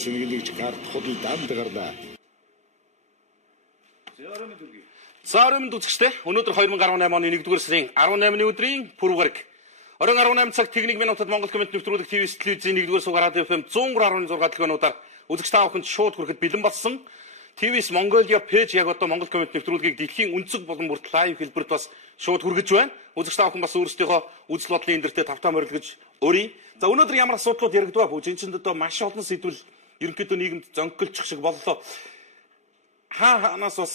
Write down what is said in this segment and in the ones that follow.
цэнгэлэгч гарт худал дамд гарлаа. За өрөөмд үзэгчтэй өнөөдөр 2018 оны 1-р сарын 18-ны өдрийн пүрэв гараг. Орон 18 цаг техник минутад Монгол комент нэвтрүүлэг ТV телевизийн 1-р сугаар радио FM 103.6 дэлгүүрээр үзэгч та бүхэнд шууд хүрэхэд бэлэн болсон. ТВс Mongolia пэйж яг одоо Монгол комент нэвтрүүлгийг дэлхийн өнцөг болон бүрт лайв хэлбэрт бас шууд хүргэж байна. Үзэгч та бүхэн бас өөрсдийнхөө үзэл бодлын эндэртээ тавтаа морилгож өрий. За өнөөдөр ямар асуудлууд яригдваа бүгд энэ чинь одоо маш олон сэдвэл ерөнхийдөө нийгэмд зөнгөлчих шиг боллоо. Хаанаас бас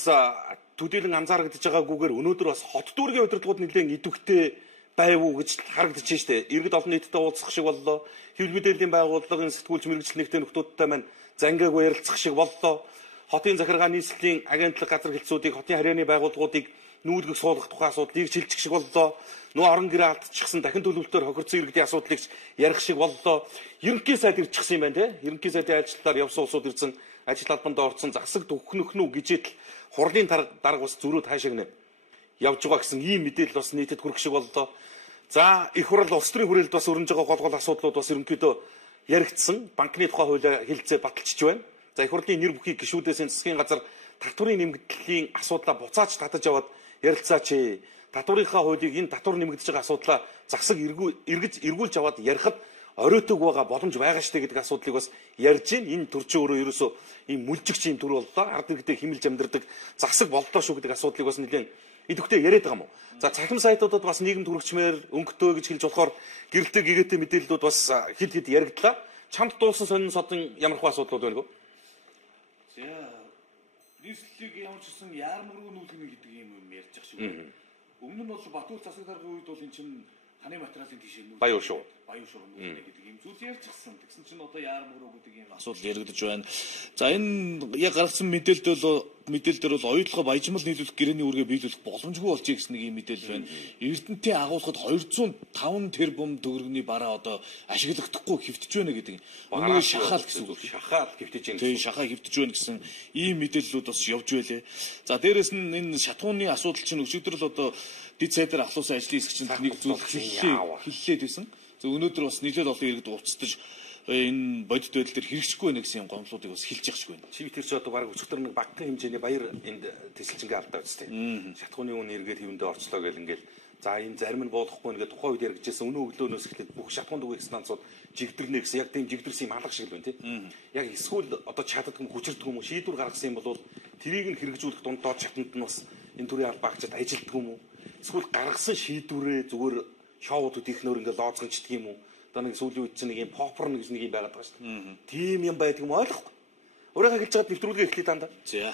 төдийлөн анзаарэгдэж байгаагүйгээр өнөөдөр бас хот дүүргийн удирдлагууд нэлээд идэвхтэй байв уу гэж харагдаж штэ. Иргэд олон нийтэд уулзах шиг боллоо. Хэвлэл мэдээллийн байгууллагын сэтгүүлч мэрэгжил нэгтэй нөхдүүдтэй маань зангаагүй ярилцах шиг боллоо. Хотын захиргаа нийслэлийн агентлаг газар хэлтсүүдийг хотын харьяаны байгууллагуудыг нүүлгэх суулгах тухай асуудлыг шилжих шиг боллоо. Нөө орон гэрээ алдчихсан дахин төлөвлөлтөөр хохирцсон иргэдийн асуудлыг ярих шиг боллоо. Ерөнхий сайд ирчихсэн юм байна те. Ерөнхий сайдын ажилтнаар явсан улсууд ирсэн ажил албанд орсон засаг дөхнөхнүү гэжээл хурлын дарга бас зөрөө таашааг нэ явж байгаа гэсэн ийм мэдээлэл бас нийтэд хүрэх шиг боллоо. За их хурл улс төрийн хүрээлд бас өрнөж байгаа гол асуудлууд бас ерөнхийдөө яригдсан. Банкны тухай хуулиа хэлэлцээ баталчих байна. За их хурлын нэр бүхий гишүүдээс засгийн газар татврын нэмэгдлийн асуудлаа буцааж татаж аваад ярилцаач. Татврынхаа хуулийг энэ татвар нэмэгдэж байгаа асуудлаа засаг эргүүлж аваад ярихад оройтог байгаа боломж байгаа штэ гэдэг асуудлыг бас ярьж гин. Энэ төр чи өөрөө ерөөсөө ийм мүлжигч юм төр боллоо. Ард иргэдэд химэлж амьдардаг засаг боллоо шүү гэдэг асуудлыг бас нэлээд идэвхтэй яриад байгаа юм уу. За цахим сайтуудад бас нийгэм төрөгчмээр өнгөтэй гэж хэлж болохоор гэрэлтэй гэгээтэй мэдээллүүд бас хэд хэд яригдлаа. Чамд дуусан сонин содын ямар хөө асуудлууд байна вэ? За нийслэлийг ямар ч гэсэн яармаргүй нүүлгэн гэдэг юм ярьж ах шиг байна. Өмнө нь бол Батүр засаг даргын үед бол эн чинь ханы материалын тишээ Баян шүү нүүлгэн гэдэг юм зүйл ярьчихсан. Тэгсэн чинь одоо яармаргүй гэдэг юм асуудал яригдж байна. За энэ яг гаргасан мэдээлэл дээр бол оюутлогоо баяжмал нийлүүлэх гэрээний үргээ биелүүлэх боломжгүй болчих гэсэн нэг юм мэдээлэл байна. Эрдэнтийн агуулгад 205 тэрбум төгрөгийн бараа одоо ашиглагдахгүй хэвтэж байна гэдэг. Өнөө шахаал гэсэн үг. Шахаал хэвтэж байна. Тийм шахаа хэвтэж байна гэсэн ийм мэдээллүүд бас явж байлээ. За дээрэс нь энэ шатууны асуудал чинь өчигдөр л одоо дэд сайдаар ахлуулсан ажлын хэсэгчэнд нэг зүйл хэллээд байсан. За өнөөдөр бас нэлээд олон иргэд уулзтаж энэ бодит байдал дээр хэрэгжихгүй байна гэсэн гомдлуудыг бас хэлж явах шиг байна. Чи тэр чи одоо баг өчигдөр нэг багтан хэмжээний баяр энд тэсэлжингээ алдаа үстэй. Шатхууны үн эргээд хэвэндээ орцлоо гэл ингээл за энэ зарим нь буулгахгүй нэгэ тухайн үед яригдчихсэн өнөө өглөөнөөс эхлээд бүх шатхуунд үгүй станцууд жигдэрнэ гэсэн яг тийм жигдэрсэн юм алга шиг л байна тий. Яг эсвэл одоо чаддаг юм хүчирдэг юм шийдвэр гаргасан юм бол тэрийг нь хэрэгжүүлэх дунд доод шатнд нь бас энэ төрлийн аль багчид ажилтдаг юм уу? Эсвэл гаргасан шийдвэрээ зүгээр шоудууд ихнөр ингээд лооцгончдөг юм уу? Одоо нэг сүүлийн үед чинь нэг юм попорн гэж нэг юм байгаад байгаа шүү дээ. Тийм юм байдаг юм ойлгохгүй. Өөрөөр хэлж байгаа нэвтрүүлгээ эхлэе дандаа. За.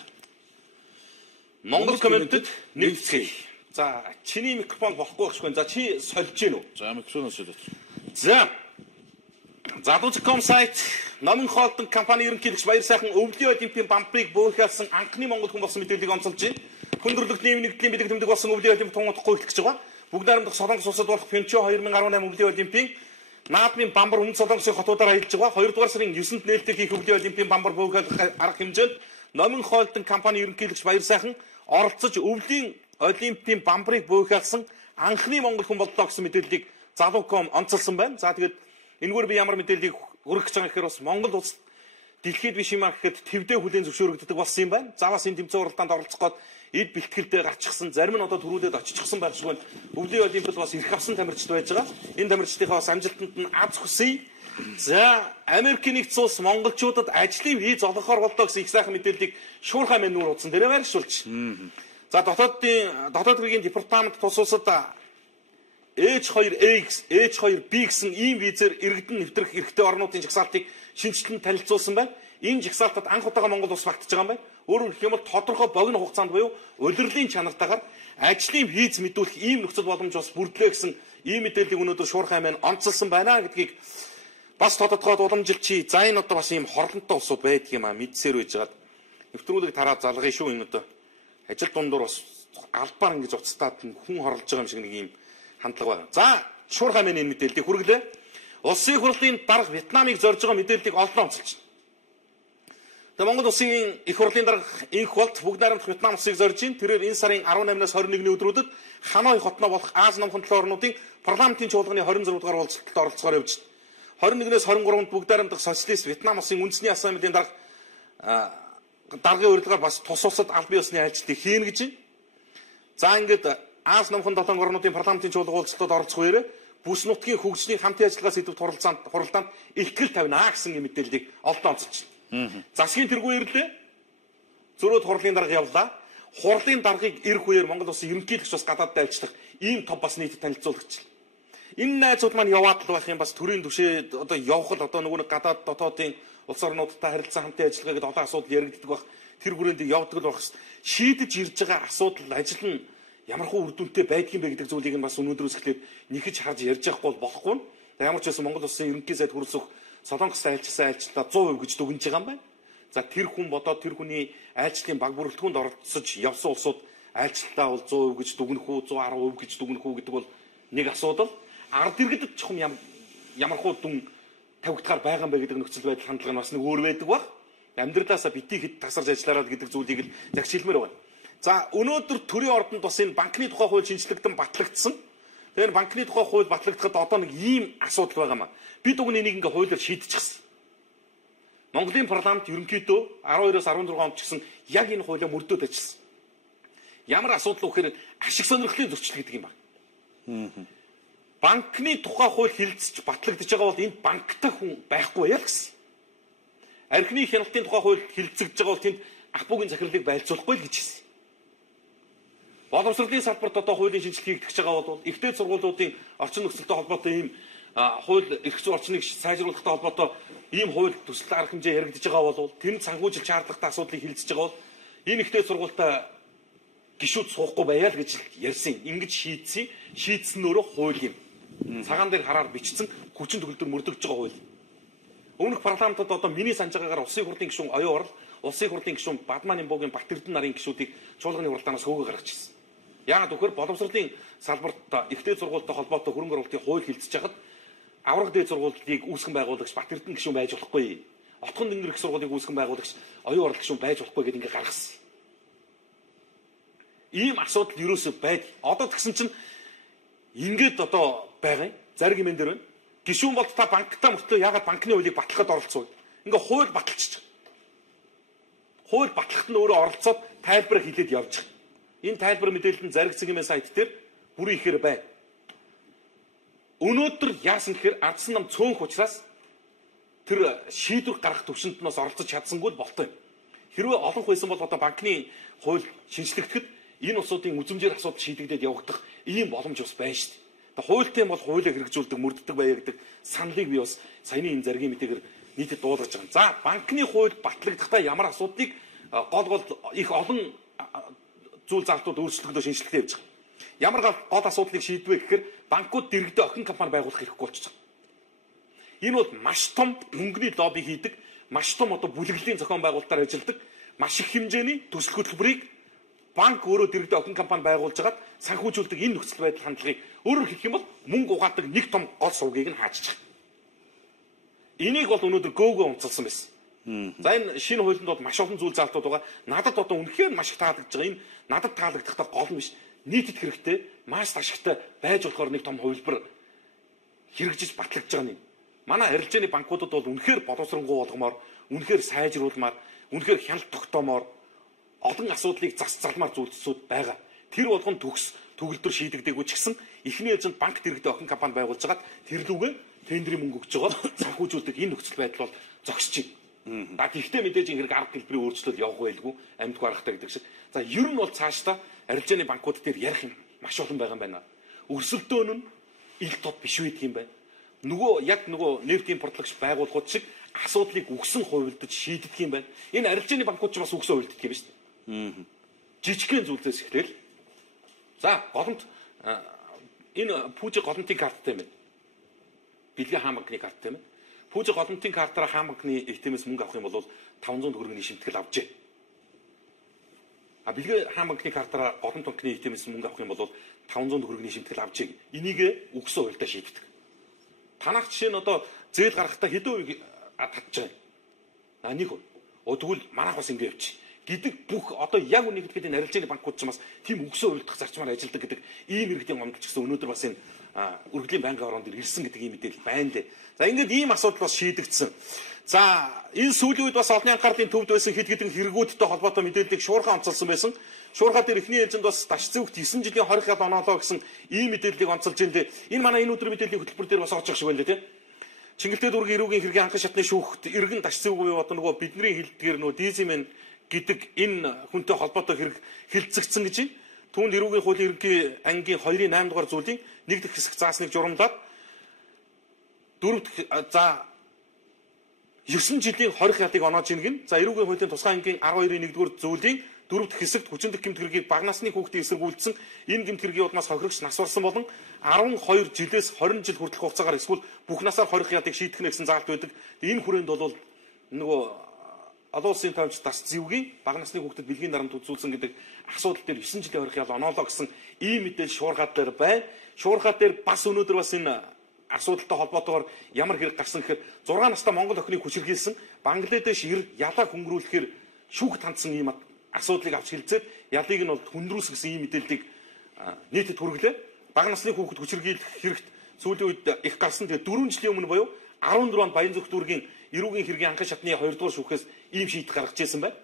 Монгол комментэд нэгтгэе. За, чиний микрофон болохгүй байх шиг байна. За, чи сольж гин үү? За, микрофоноос солиод. За. Задуучком сайт Номын хоолтон компани ерөнхийлөгч Баяр сайхан өвлийн олимпийн бампрыг бөөхөлсөн анхны монгол хүн болсон мэдээллийг онцолж байна. Хүндрэлт нийгмийн бэлэг тэмдэг болсон өвлийн олимпиад тунгуудахгүй хэлэх гэж байгаа. Бүгд найрамдах Солонгос улсад болох Пьончхон 2018 өвлийн олимпийн наадмын бамбар өмнө Солонгосын хотуудаар аялж байгаа. 2 дугаар сарын 9-нд нээлттэй хийх өвлийн олимпийн бамбар бөөхөлөх арга хэмжээнд Номын хоолтон компани ерөнхийлөгч Баяр сайхан оролцож өвлийн олимпийн бамбарыг бөөхөлсөн анхны монгол хүн боллоо гэсэн мэдээллийг Задууком онцолсон байна. За тэгээд энэгээр би ямар мэдээллийг хүргэх гэж байгаа гэхээр бас Монгол улс дэлхийд биш юм аа гэхэд твдээ хүлээн зөвшөөрөгддөг болсон юм байна. За бас энэ тэмцээн уралдаанд оролцох гээд эд бэлтгэлдээ гарчихсан зарим нь одоо төрүүлээд очичихсан байх шиг байна. Өвлийн олимпиад бас ирэх авсан тамирчид байж байгаа. Энэ тамирчдынхаа бас амжилтанд нь аз хүсье. За Америкийн нэгдсэн улс монголчуудад ажлын виз олгохоор боллоо гэсэн их сайхан мэдээллийг шуурхай мэн нүүр утсан дээрээ байршуулж. За дотоод хэргийн департамент тус улсад H2A, H2B гэсэн ийм визээр иргэдэн нэвтрэх эрхтэй орнуудын жагсаалтыг шинжилэн танилцуулсан байна. Энэ жагсаалтад анх удаага Монгол улс багтаж байгаа юм байна. Өөрөөр хэлэх юм бол тодорхой богино хугацаанд буюу улирлын чанартаагаар ажлын виз мэдүүлэх ийм нөхцөл боломж бас бүрдлээ гэсэн ийм мэдээллийг өнөөдөр шуурхай маань онцолсон байна гэдгийг бас тодотгоод уламжилчи. За энэ одоо бас ийм хорлонтой улсууд байдаг юм а мэдсээр байж байгаа. Нэвтрүүлэг тараад залгая шүү энэ одоо ажил дундуур бас албаар ингэж уцтаад хүн хорлож байгаа юм шиг нэг ийм хандлага байна. За шуурхай маань энэ мэдээллийг хүргэлээ. Улсын хурлын дарга Вьетнамыг зорж байгаа мэдээллийг олдон онцолж байна. Тэгээ Монгол улсын их хурлын дарга инх болт бүгд найрамдах Вьетнам улсыг зорж байна. Тэрээр энэ сарын 18-наас 21-ний өдрүүдэд Ханой хотноо болох Аз номхон 7 орнуудын парламентын чуулганы 26 дугаар уулзалтад оролцохоор явж байна. 21-ээс 23-нд бүгд найрамдах социалист Вьетнам улсын үндэсний ассамблеийн даргын урилгаар бас тус улсад аль бие усны айлчлалыг хийн гэж байна. За ингээд Аз номхон 7 орнуудын парламентын чуулга уулзалтад оролцох үеэр бүс нутгийн хөгжлийн хамтын ажиллагаа сэдвт хуралдаанд ихтгэл тавина гэсэн мэдээллийг олдон онцолж байна. Засгийн тэргүүн ирлээ. Зөрөөд хурлын дарга явлаа. Хурлын даргыг ирэх үеэр Монгол улсын ерөнхийлөгч бас гадаадд айлчлах ийм топ бас нийтэд танилцуулгач. Энэ найзууд маань яваад л байх юм бас төрийн түвшээ одоо явах л одоо нөгөө гадаад дотоодын улс орнуудтай харилцан хамтын ажиллагаа гэдэг олон асуудал яригддаг байх. Тэр хүрээнд явдаг л байх. Шийдэж ирж байгаа асуудал ажил нь ямархуу үр дүнтэй байдгийн бэ гэдэг зүйлийг нь бас өнөөдрөөс эхлээд нэхэж харж ярьж явахгүй болохгүй. Ямар ч байсан Монгол улсын ерөнхий сайд хүрэлцэх Солонгост айлчсан айлчлалаа 100% гэж дүгнэж байгаа юм байна. За тэр хүн бодоод тэр хүний айлчлалын баг бүрэлдэхүүнд оролцож явсан улсууд айлчлалаа бол 100% гэж дүгнэх үү 110% гэж дүгнэх үү гэдэг бол нэг асуудал. Ард иргэдэд чухам ямархуу дүн тавигдахаар байгаа юм бэ гэдэг нөхцөл байдал хандлага нь бас нэг өөр байдаг баг. Амьдралаасаа битгий хэд тасарч ажиллаараа гэдэг зүйлийг л загч хэлмээр байна. За өнөөдөр төрийн ордонд бас энэ банкны тухай хууль шинжилэгдэн батлагдсан. Тэгэхээр банкны тухай хууль батлагдахад одоо нэг ийм асуудал байгаа маа. Бид уг энийг ингээ хуулиар шийдчихсэн. Монголын парламент ерөнхийдөө 12-оос 16 онд ч гэсэн яг энэ хуулиа мөрдөөд ажилласан. Ямар асуудал вэ гэхээр ашиг сонирхлын зөрчил гэдэг юм байна. Банкны тухай хууль хилцэж батлагдж байгаа бол энд банктай хүн байхгүй яа гэсэн. Архины хяналтын тухай хууль хилцэгдэж байгаа бол тэнд ах бүгийн захирлыг байлцуулахгүй л гэж хэлсэн. Боловсролын салбарт одоо хуулийн шинжилгээ хийгдэж байгаа бол ихтэй сургуулиудын орчин нөхцөлтэй холбоотой ийм хууль эрх зүйн орчныг сайжруулахтай холбоотой ийм хууль төсөл арга хэмжээ яригдж байгаа бол тэр санхүүжилт шаардлагатай асуудлыг хилцэж байгаа бол энэ ихтэй сургуультай гишүүд суухгүй байя л гэж ярьсан. Ингэж шийдсэн өөрөө хууль юм. Цагаан дээр хараар бичсэн хүчин төгөлдөр мөрдөгж байгаа хууль. Өмнөх парламентод одоо миний санаж байгаагаар улсын хурлын гишүүн оюун орол, улсын хурлын гишүүн Бадман Имбогийн Бат Эрдэнэ нарын гишүүдийг чуулганы хуралдаанаас хөөгөө гаргачихсан. Яагаад гэвэл боловсролын салбарт ихтэй сургуультай холбоотой хөрөнгө оруулалтын хууль хилцэж хахад авраг дээд сургуулийг үүсгэн байгуулагч Бат Эрдэнэ гишүүн байж болохгүй. Отгон дэнгэр их сургуулийг үүсгэн байгуулагч оюун орол гишүүн байж болохгүй гэдээ ингээ гаргасан. Ийм асуудал юусоо байд. Одоо тэгсэн чинь ингээд одоо байгаа юм. Зарим юм дээр байна. Гишүүн бол та банктай мөртлөө ягаад банкны хуулийг батлахад оролцов. Ингээ хууль баталчих. Хууль батлахад нь өөрөө оролцоод тайлбар хийлээд явж байгаа. Энэ тайлбар мэдээлэл нь Зариг цэгийн сайт дээр бүрэн ихээр байна. Өнөөдөр яасан гэхээр ардсан нам цөөнх учраас тэр шийдвэр гаргах төвшөнд нь бас оролцож чадсангүй болтой юм. Хэрвээ олон байсан бол одоо банкны хууль шинжлэхдэгдэхэд энэ улсуудын үзмжээр асуудал шийдэгдээд явагдах ийм боломж бас байна шүү дээ. Одоо хуультай бол хуулийг хэрэгжүүлдэг, мөрддөг байя гэдэг саналыг би бас саяны энэ Заригийн мэдээгээр нийтэд дуулгаж байгаа. За банкны хууль батлагдахтаа ямар асуудлыг гол их олон зүйл залтууд өөрчлөлтөд шинжилгээ явьж байгаа. Ямар гол асуудлыг шийдвэ гэхээр банкуд дэргэдээ охин компани байгуулах хэрэггүй болчихж байгаа. Энэ бол маш том мөнгөний лобби хийдэг, маш том одоо бүлэглэлийн зохион байгуулалтаар ажилладаг, маш их хэмжээний төсөл хөтөлбөрийг банк өөрөө дэргэдээ охин компани байгуулж хагаад санхүүжүүлдэг энэ нөхцөл байдал хандлагыг өөрөөр хэлэх юм бол мөнгө угаадаг нэг том гол сувгийг нь хаажиж байгаа. Энийг бол өнөөдөр гоогоо онцолсон байсан. За энэ шинэ хуулинд бол маш олон зүйл залтууд байгаа. Надад одоо үнэхээр маш их таалагдж байгаа. Энэ надад таалагдахтаа гол нь биш. Нийтэд хэрэгтэй, маш ашигтай байж болохоор нэг том хувилбар хэрэгжиж батлагдж байгаа юм. Манай арилжааны банкудад бол үнэхээр боловсронгуй болгомоор, үнэхээр сайжруулмаар, үнэхээр хяналт тогтоомоор олон асуудлыг засцалмаар зүйлсүүд байгаа. Тэр болгон төгөлдөр шийдэгдээгүй ч гэсэн эхний ээлжинд банк дэргэдээ охин компани байгуулж хагаад тэр лүгээ тендерийн мөнгө өгч байгаа санхүүжүүлдэг энэ нөхцөл байдал бол зогсож байна. Гэхдээ мэдээж ингэ арга хэлбэрийн өөрчлөлт явах байлгүй амьдгүй аргатай гэдэг шиг. За ер нь бол цаашдаа арилжааны банкуд дээр ярих юм маш олон байгаа юм байна. Өрсөлдөөн нь их тод биш байдаг юм байна. Нөгөө нефт импортлогч байгууллагууд шиг асуудлыг үгсэн хувилдаж шийддэг юм байна. Энэ арилжааны банкуд ч бас үгсэн хувилддаг юм байна шүү дээ. Жижигхэн зүйлээс эхлээл. За голомт энэ Пүүжи голомтын карттай юм байна. Бэлгийн хаан банкны карттай юм байна. Пүүжи голомтын картаараа хаан банкны ATM-с мөнгө авах юм бол 500 төгрөгийн шимтгэл авчээ. Бэлгийн хаан банкны картаараа голомт банкны ATM-с мөнгө авах юм бол 500 төгрөгийн шимтгэл авчээ. Энийг үгсэн хувилдаа шийддэг. Танах жишээ нь одоо зээл гаргахтаа хэдэн үе татж байгаа. Нэг үе. Тэгвэл манайх бас ингэ явчих. гэдэг бүх одоо яг үнийг хэлэхэд энэ арилжааны банкуд ч бас тийм өгсөө урилдах зарчмаар ажилладаг гэдэг ийм иргэдийн гомдол ч гэсэн өнөөдөр бас энэ өргөдлийн банкын оронд ирсэн гэдэг ийм мэдээлэл байна лээ. За ингээд ийм асуудал бас шийдэгдсэн. За энэ сүүлийн үед бас олонний анхаарлын төвд байсан хэд хэдэн хэрэгүүдтэй холбоотой мэдээллийг шуурхаа онцолсон байсан. Шуурхаа дээр эхний ээлжинд бас даш зүгт 9 жилийн 20 хяд оноолоо гэсэн ийм мэдээллийг онцолж ирлээ. Энэ манай энэ өдөр мэдээллийн хөтөлбөр дээр бас орж ах шиг байна лээ тийм. Чингэлтэй дүүргийн эрүүгийн хэргийн анхан шатны шүүхт иргэн даш зүг буюу одоо нөгөө бидний хэлдгээр нөгөө дизимен гэдэг энэ хүнтэй холбоотой хэрэг хилцэгдсэн гэж байна. Түүнд эрүүгийн хуулийн ерөнхий ангийн 2-ын 8 дугаар зүйлийн 1 дахь хэсэг заасныг журамлаад 4 дахь 9 жилийн 20 хятыг оноож ийнгэн. За эрүүгийн хуулийн тусгай ангийн 12-ын 1-р зүйлийн 4 дахь хэсэгт хүчин гэмт хэргийг бага насны хүүхдийн эсэргүүцсэн энэ гэмт хэргийн удмаас хохирогч нас барсан болон 12 жилээс 20 жил хүртэлх хугацаагаар эсвэл бүх насаар 20 хятыг шийдэх нэ гэсэн заалт байдаг. Энэ хүрээнд бол нөгөө олон улсын тавьж дас зэвгийн бага насны хүүхдэд бэлгийн дарамт үзүүлсэн гэдэг асуудал дээр 9 жилийн 20 хял оноолоо гэсэн ийм мэдээлэл шуурхаа дээр байна. Шуурхаа дээр бас өнөөдөр бас энэ асуудалтай холбоотойгоор ямар хэрэг гарсан гэхээр 6 настай монгол охиныг хүчирхийлсэн Бангладеш ялаа хөнгөрүүлэхээр шүүхт хандсан ийм асуудлыг авч хэлцээд ялыг нь бол хүндрүүлсэн гэсэн ийм мэдээллийг нийтэд хүргэлээ. Бага насны хүүхэд хүчирхийлэх хэрэгт сүүлийн үед их гарсан. Тэгээ 4 жилийн өмнө буюу 14 онд Баянзүрх дүүргийн эрүүгийн хэргийн анхан шатны 2 дугаар шүүхээс ийм шийдэл гаргаж ирсэн байна.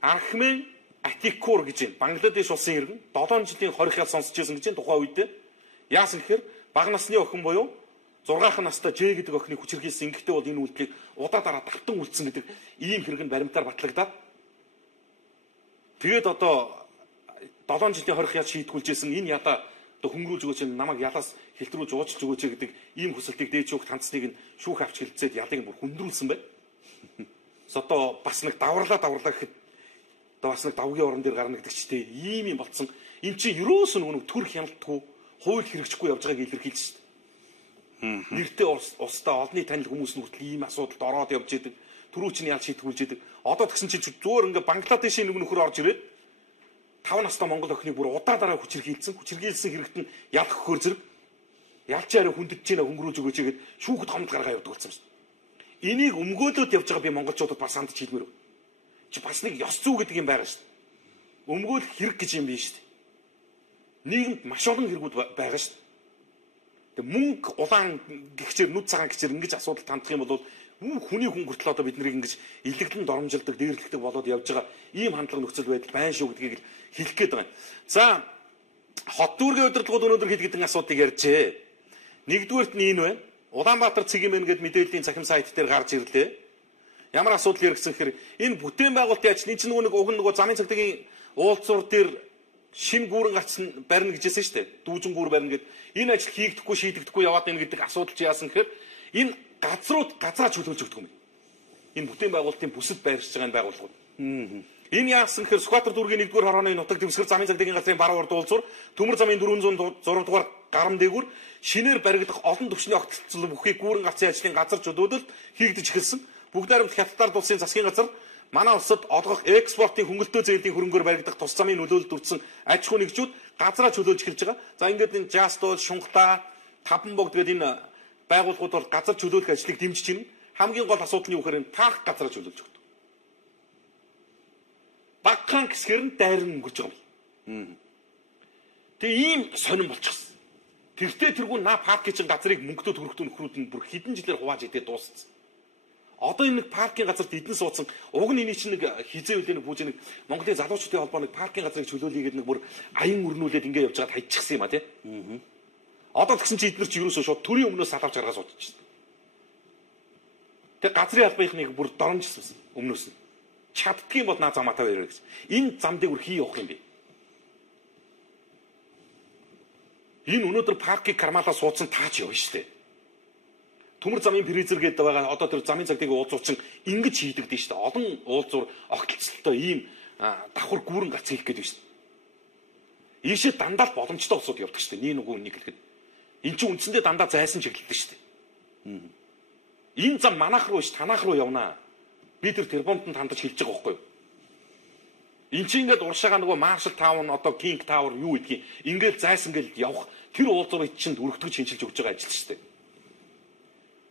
Архмен Атикур гэж байна. Бангладеш улсын иргэн 7 жилийн 20 хял сонсч ирсэн гэж тухайн үед яасан гэхээр бага насны охин буюу 6 настай Ж гэдэг охиныг хүчирхийлсэн. Ингэхдээ бол энэ үйлдэлийг удаа дараа давтан үлдсэн гэдэг ийм хэрэг нь баримтаар батлагдаад тэгээд одоо 7 жилийн 20 хял шийдгүүлжсэн энэ ядаа одоо хөнгөрүүлж өгөөч намайг ялаас хэлтрүүлж уучлж өгөөч гэдэг ийм хүсэлтийг дээд шүүхт хандсныг нь шүүх авч хэлцээд ялыг бүр хүндрүүлсэн байна. Одоо бас нэг даврлаа гэхэд одоо бас нэг давгийн орон дээр гарна гэдэг чтэй ийм юм болцсон. Энд чинь ерөөс нь нэг төр хяналтгүй хууль хэрэгжихгүй явж байгааг илэрхийлж шүү дээ. Нэртэй улстай олонний танил хүмүүс нь хүртэл ийм асуудалд ороод явж идэг. Түрүү чинь ял шийдгүүлж идэг. Одоо тэгсэн чинь зүгээр ингээ Бангладешийн нэг нөхөр орж ирээд 5 настай монгол охиныг бүр удаа дараа хүчирхийлсэн хэрэгт нь ялах хөхөр зэрэг ялчаараа хүндэж чинь хөнгөрүүлж өгөөч гэгээд шүүхэд хомд гаргаа явуулдаг болсон шүү дээ. Энийг өмгөөлөд явж байгаа би монголчуудад бас сандж хэлмээр. Чи бас нэг ёс зүй гэдэг юм байгаа шүү дээ. Өмгөөлөх хэрэг гэж юм биш шүү дээ. Нийгэмд маш олон хэрэгүүд байгаа шүү дээ. Тэг мөнгө улаан гихчээр нүд цагаан гихчээр ингэж асуудал хандах юм бол хүний хүн хүртэл одоо бид нарыг ингэж илэглэн доромжилдаг, дээрлэгдэг болоод явж байгаа ийм хандлага нөхцөл байдал байна шүү гэдгийг хэлэх гээд байгаа. За хот дүүргийн удирдлагууд өнөөдөр хэд хэдэн асуудыг ярьжээ. Нэгдүгээрт нь энэ байна. Улаанбаатар цэгийн мэн гэдэг мэдээллийн цахим сайт дээр гарч ирлээ. Ямар асуудал яригдсан гэхээр энэ бүтээн байгуулалтын ажил энэ чинь нөгөө замын цагтгийн уулзуур дээр шин гүүрэн гарцсан барина гэжсэн шүү дээ. Дүүжин гүүр барина гэд энэ ажил хийгдэхгүй шийдэгдэхгүй яваад байна гэдэг асуудал чи яасан гэхээр энэ газраа чөлөөлж өгдөг юм. Энэ бүтээн байгуулалтын бүсэд байршиж байгаа энэ байгууллагууд. Энэ яасан гэхээр Сүхбаатар дүүргийн 1-р хорооны нутаг дэвсгэр замын цагдаагийн газрын бар урд уулзуур Төмөр замын 406 дугаар гарам дээгүүр шинээр баригдах олон түвшний огтлцол бүхий гүүрэн гарцын ажлын газар чөлөөлөлт хийгдэж эхэлсэн. Бүгд найрамд Хятадаар улсын засгийн газар манай улсад олгох экспортын хөнгөлтөө зээлийн хөрөнгөөр баригдах тус замын нөлөөлөлд хүрсэн аж ахуй нэгжүүд газраа чөлөөлж эхэлж байгаа. За ингээд энэ Жастол, Шунхтаа, Таванбогд гэдэг энэ байгууллагууд бол газар чөлөөлөх ажлыг дэмжиж байна. Хамгийн гол асуудал нь юу гэхээр таах газраа чөлөөлж өгдөг. Багхан гэсгэр нь дайран өнгөрч байгаа юм. Тэгээ ийм сонирн болчихсон. Тэртээ тэргүй на паркийн чин газрыг мөнгөд хөрөхтөө нөхрүүд нь бүр хэдэн жилээр хувааж идээд дууссан. Одоо энэ нэг паркийн газарт эдэн суудсан. Уг нь энэ чинь нэг хизээ үлээ нэг бүүж нэг Монголын залуучуудын холбоо нэг паркийн газрыг чөлөөлье гэдэг нэг бүр аян өрнүүлээд ингэ явж байгаад хайчихсан юм а тий. Одоо тэгсэн чи эднэр чи юусоо шууд төрийн өмнөөс салавч гаргаж суудчихсан. Тэг газрын албаныхныг бүр доромжсон өмнөөс нь. Чаддгийн бол наа замаатаа барья гэсэн. Энэ замдыг бүр хий явах юм бэ. Энэ өнөөдөр паркийг кармалаа суудсан таач явна шүү дээ. Төмөр замын фризер гэдэг байгаа одоо тэр замын цагдаагийн уулзуур чинь ингэж хийдэгдэн шүү дээ. Олон уулзуур огтлцолтой ийм давхар гүүрэн гарц хийх гэдэг шүү дээ. Ийшээ дандаа л боломжтой усуд явдаг шүү дээ. Нэг нэг хэлэхэд. Энд чинь үндсэндээ дандаа зайсан чиглэлдэг шүү дээ. Энэ зам манайх руу ш танах руу явнаа. Би тэр тэрбомтонд хандаж хэлж байгаа байхгүй юу? Энд чинь ингээд уршаага нөгөө Marshall Town одоо King Tower юу гэдгийг ингээд зайсан гэл явах тэр уулзуурыг чинь өргөдгөж шинжилж өгж байгаа ажил шүү дээ.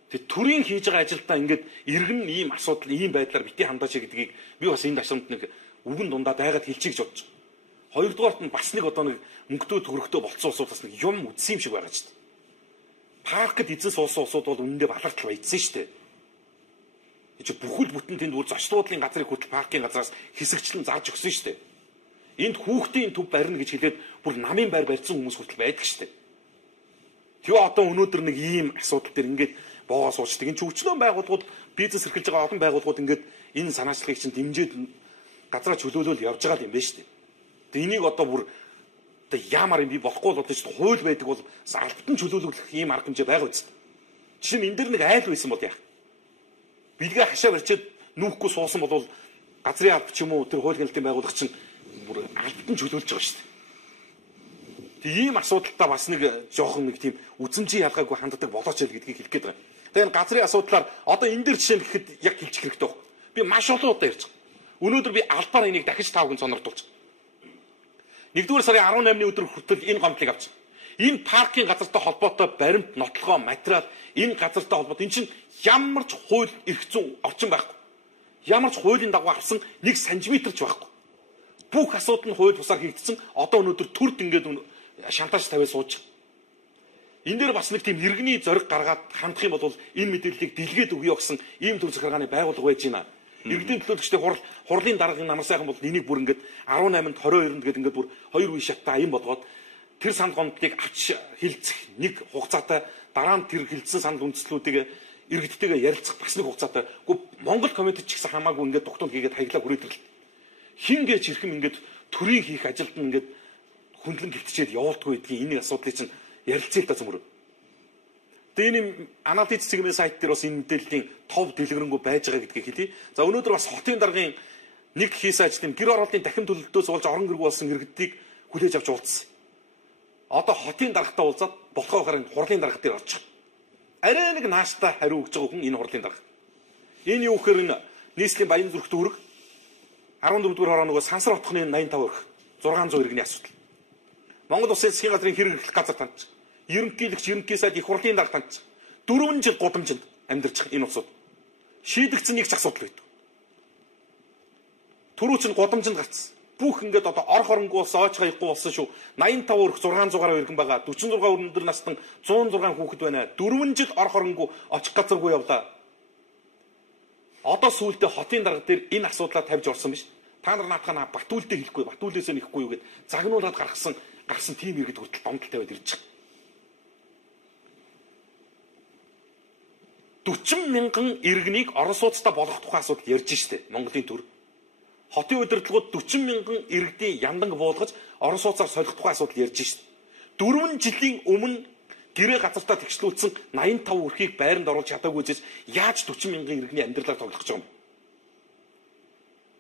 Тэг төрийн хийж байгаа ажилдаа ингээд иргэн ийм асуудал ийм байдлаар бити хандаач гэдгийг би бас энэ ташрамд нэг үгэн дундаа дайгаад хэлчихье гэж бодож байна. Хоёрдугаарт нь бас нэг одоо нэг мөнгөтэй төгрөгтэй болцсон улсууд бас нэг юм үдсэн юм шиг байгаа ч. Паркд эзэн суусан улсууд бол үнэндээ балартал баяжсан шүү дээ. Эцэг бүхэл бүтэн тэнд бүр зочдлуудлын газрыг хүртэл паркийн газраас хэсэгчлэн зарж өгсөн шүү дээ. Энд хүүхдийн төв барина гэж хэлээд бүр намын байр барьсан хүмүүс хүртэл байдаг шүү дээ. Тэгээ одоо өнөөдөр нэг ийм асуудал дээр ингээд боогоо суучдаг. Энэ хөгжлөн байгууллагууд бизнес эрхэлж байгаа олон байгууллагууд ингээд энэ санаачлагыг чинь дэмжиж газраа чөлөөлөл явж байгаа юм байна шүү дээ. Тэгээ энийг одоо бүр одоо яамаар юм би болохгүй л одоо ч хууль байдаг бол алтан чөлөөлөх ийм арга хэмжээ байгаа үст. Жишээ нь энэ дэр нэг айл байсан бол яах? Билгээ хашаа барьчаад нүүхгүй суусан бол газрын алба ч юм уу тэр хууль гэнэлтийн байгууллага чинь бүр алтан чөлөөлж байгаа шүү дээ. Тэг ийм асуудалтай бас нэг жоохон нэг тийм үзэмжийн ялгаагүй ханддаг болооч л гэдгийг хэлэх гээд байгаа. Тэгээ энэ газрын асуудлаар одоо энэ дэр жишээ нь гэхэд яг хэлчих хэрэгтэй байна. Би маш олон удаа ярьж байгаа. Өнөөдөр би албаар энийг дахиж 5 хүн сонирдуулж байгаа. 1-р сарын 18-ны өдөр хүртэл энэ гомдлыг авч. Энэ паркийн газартай холбоотой баримт, нотлогоо, материал энэ газартай холбоотой энэ чинь ямар ч хууль эрх зүйн орчин байхгүй. Ямар ч хуулийн дагуу авсан 1 см ч байхгүй. Бүх асуудал нь хууль бусаар хийгдсэн. Одоо өнөөдөр төрд ингээд шантаж тавиад сууж. Энэ дээр бас нэг тийм иргэний зориг гаргаад хандах юм бол энэ мэдээллийг дэлгээд өгье гэсэн ийм төр захиргааны байгууллага байж байна. Иргэдийн төлөөлөгчдийн хурлын даргын намар сайхан бол энийг бүр ингээд 18-нд 22-нд гээд ингээд бүр 2 үе шаттай аян болгоод тэр санал гомдлыг авч хилцэх нэг хугацаатай дараа нь тэр хилцсэн санал үндэслүүдийг иргэдтэйгээ ярилцах бас нэг хугацаатай. Гэхдээ Монгол комитет ч гэсэн хамаагүй ингээд тогтмол хийгээд хаягла хүрээдэрл. Хин гэж хэрхэм ингээд төрийн хийх ажилд нь ингээд хүндлэн гэлтчихэд явуулдгүй гэдгийг энэ асуудлыг чинь ярилцъя л да зөмөр. Тэгээ энэ анализ цэгмийн сайт дээр бас энэ мэдээллийн тов дэлгэрэнгүй байж байгаа гэдгийг хэлье. За өнөөдөр бас хотын даргын нэг хийсэн ажлын гэр орооллын дахин төлөлтөөс болж орон гэргүй болсон иргэдийг хүлээж авч уулзсан. Одоо хотын даргатай уулзаад болохоо харин хурлын дарга дээр орчих. Арай нэг нааштай хариу өгж байгаа хүн энэ хурлын дарга. Энэ юу гэхээр энэ нийслэлийн баян зүрх төгрөг 14-р хорооноос сансар хотхны 85 өрх 600 иргэний асуудал. Монгол Улсын засгийн газрын хэрэг эрхлэх газар таньж, ерөнхийлөгч ерөнхий сайд их хурлын дарга таньж 4 жил гудамжинд амьдарч энэ улсууд шийдэгдсэн нэг ч асуудал байдаг. Түрүү чинь гудамжинд гарцсан. Бүх ингээд одоо ор хоронгүй болсон, ойч хаяхгүй болсон шүү. 85 өрх 600-аар иргэн байгаа. 46 өндөр настан 106 хүүхэд байна. 4 жил ор хоронгүй очих газаргүй явлаа. Одоо сүүлдээ хотын дарга дээр энэ асуудлаа тавьж орсон биш. Та нар наатахаа Батүлдээ хэлэхгүй, Батүлдээсээ нэхгүй юу гэд загнуулаад гарсан тийм иргэд хүртэл домдол тавиад ирж байгаа. 40 мянган иргэнийг орон сууцтай болгох тухай асуудал ярьж штэ Монголын төр. Хотын удирдлагууд 40 мянган иргэдийн янданг буулгаж орон сууцаар солих тухай асуудал ярьж штэ. 4 жилийн өмнө гэрээ газартаа тэгшлүүлсэн 85 өрхийг байранд оруулж чадаагүй зэс яаж 40 мянган иргэний амьдралаар тоглох гэж байгаа юм.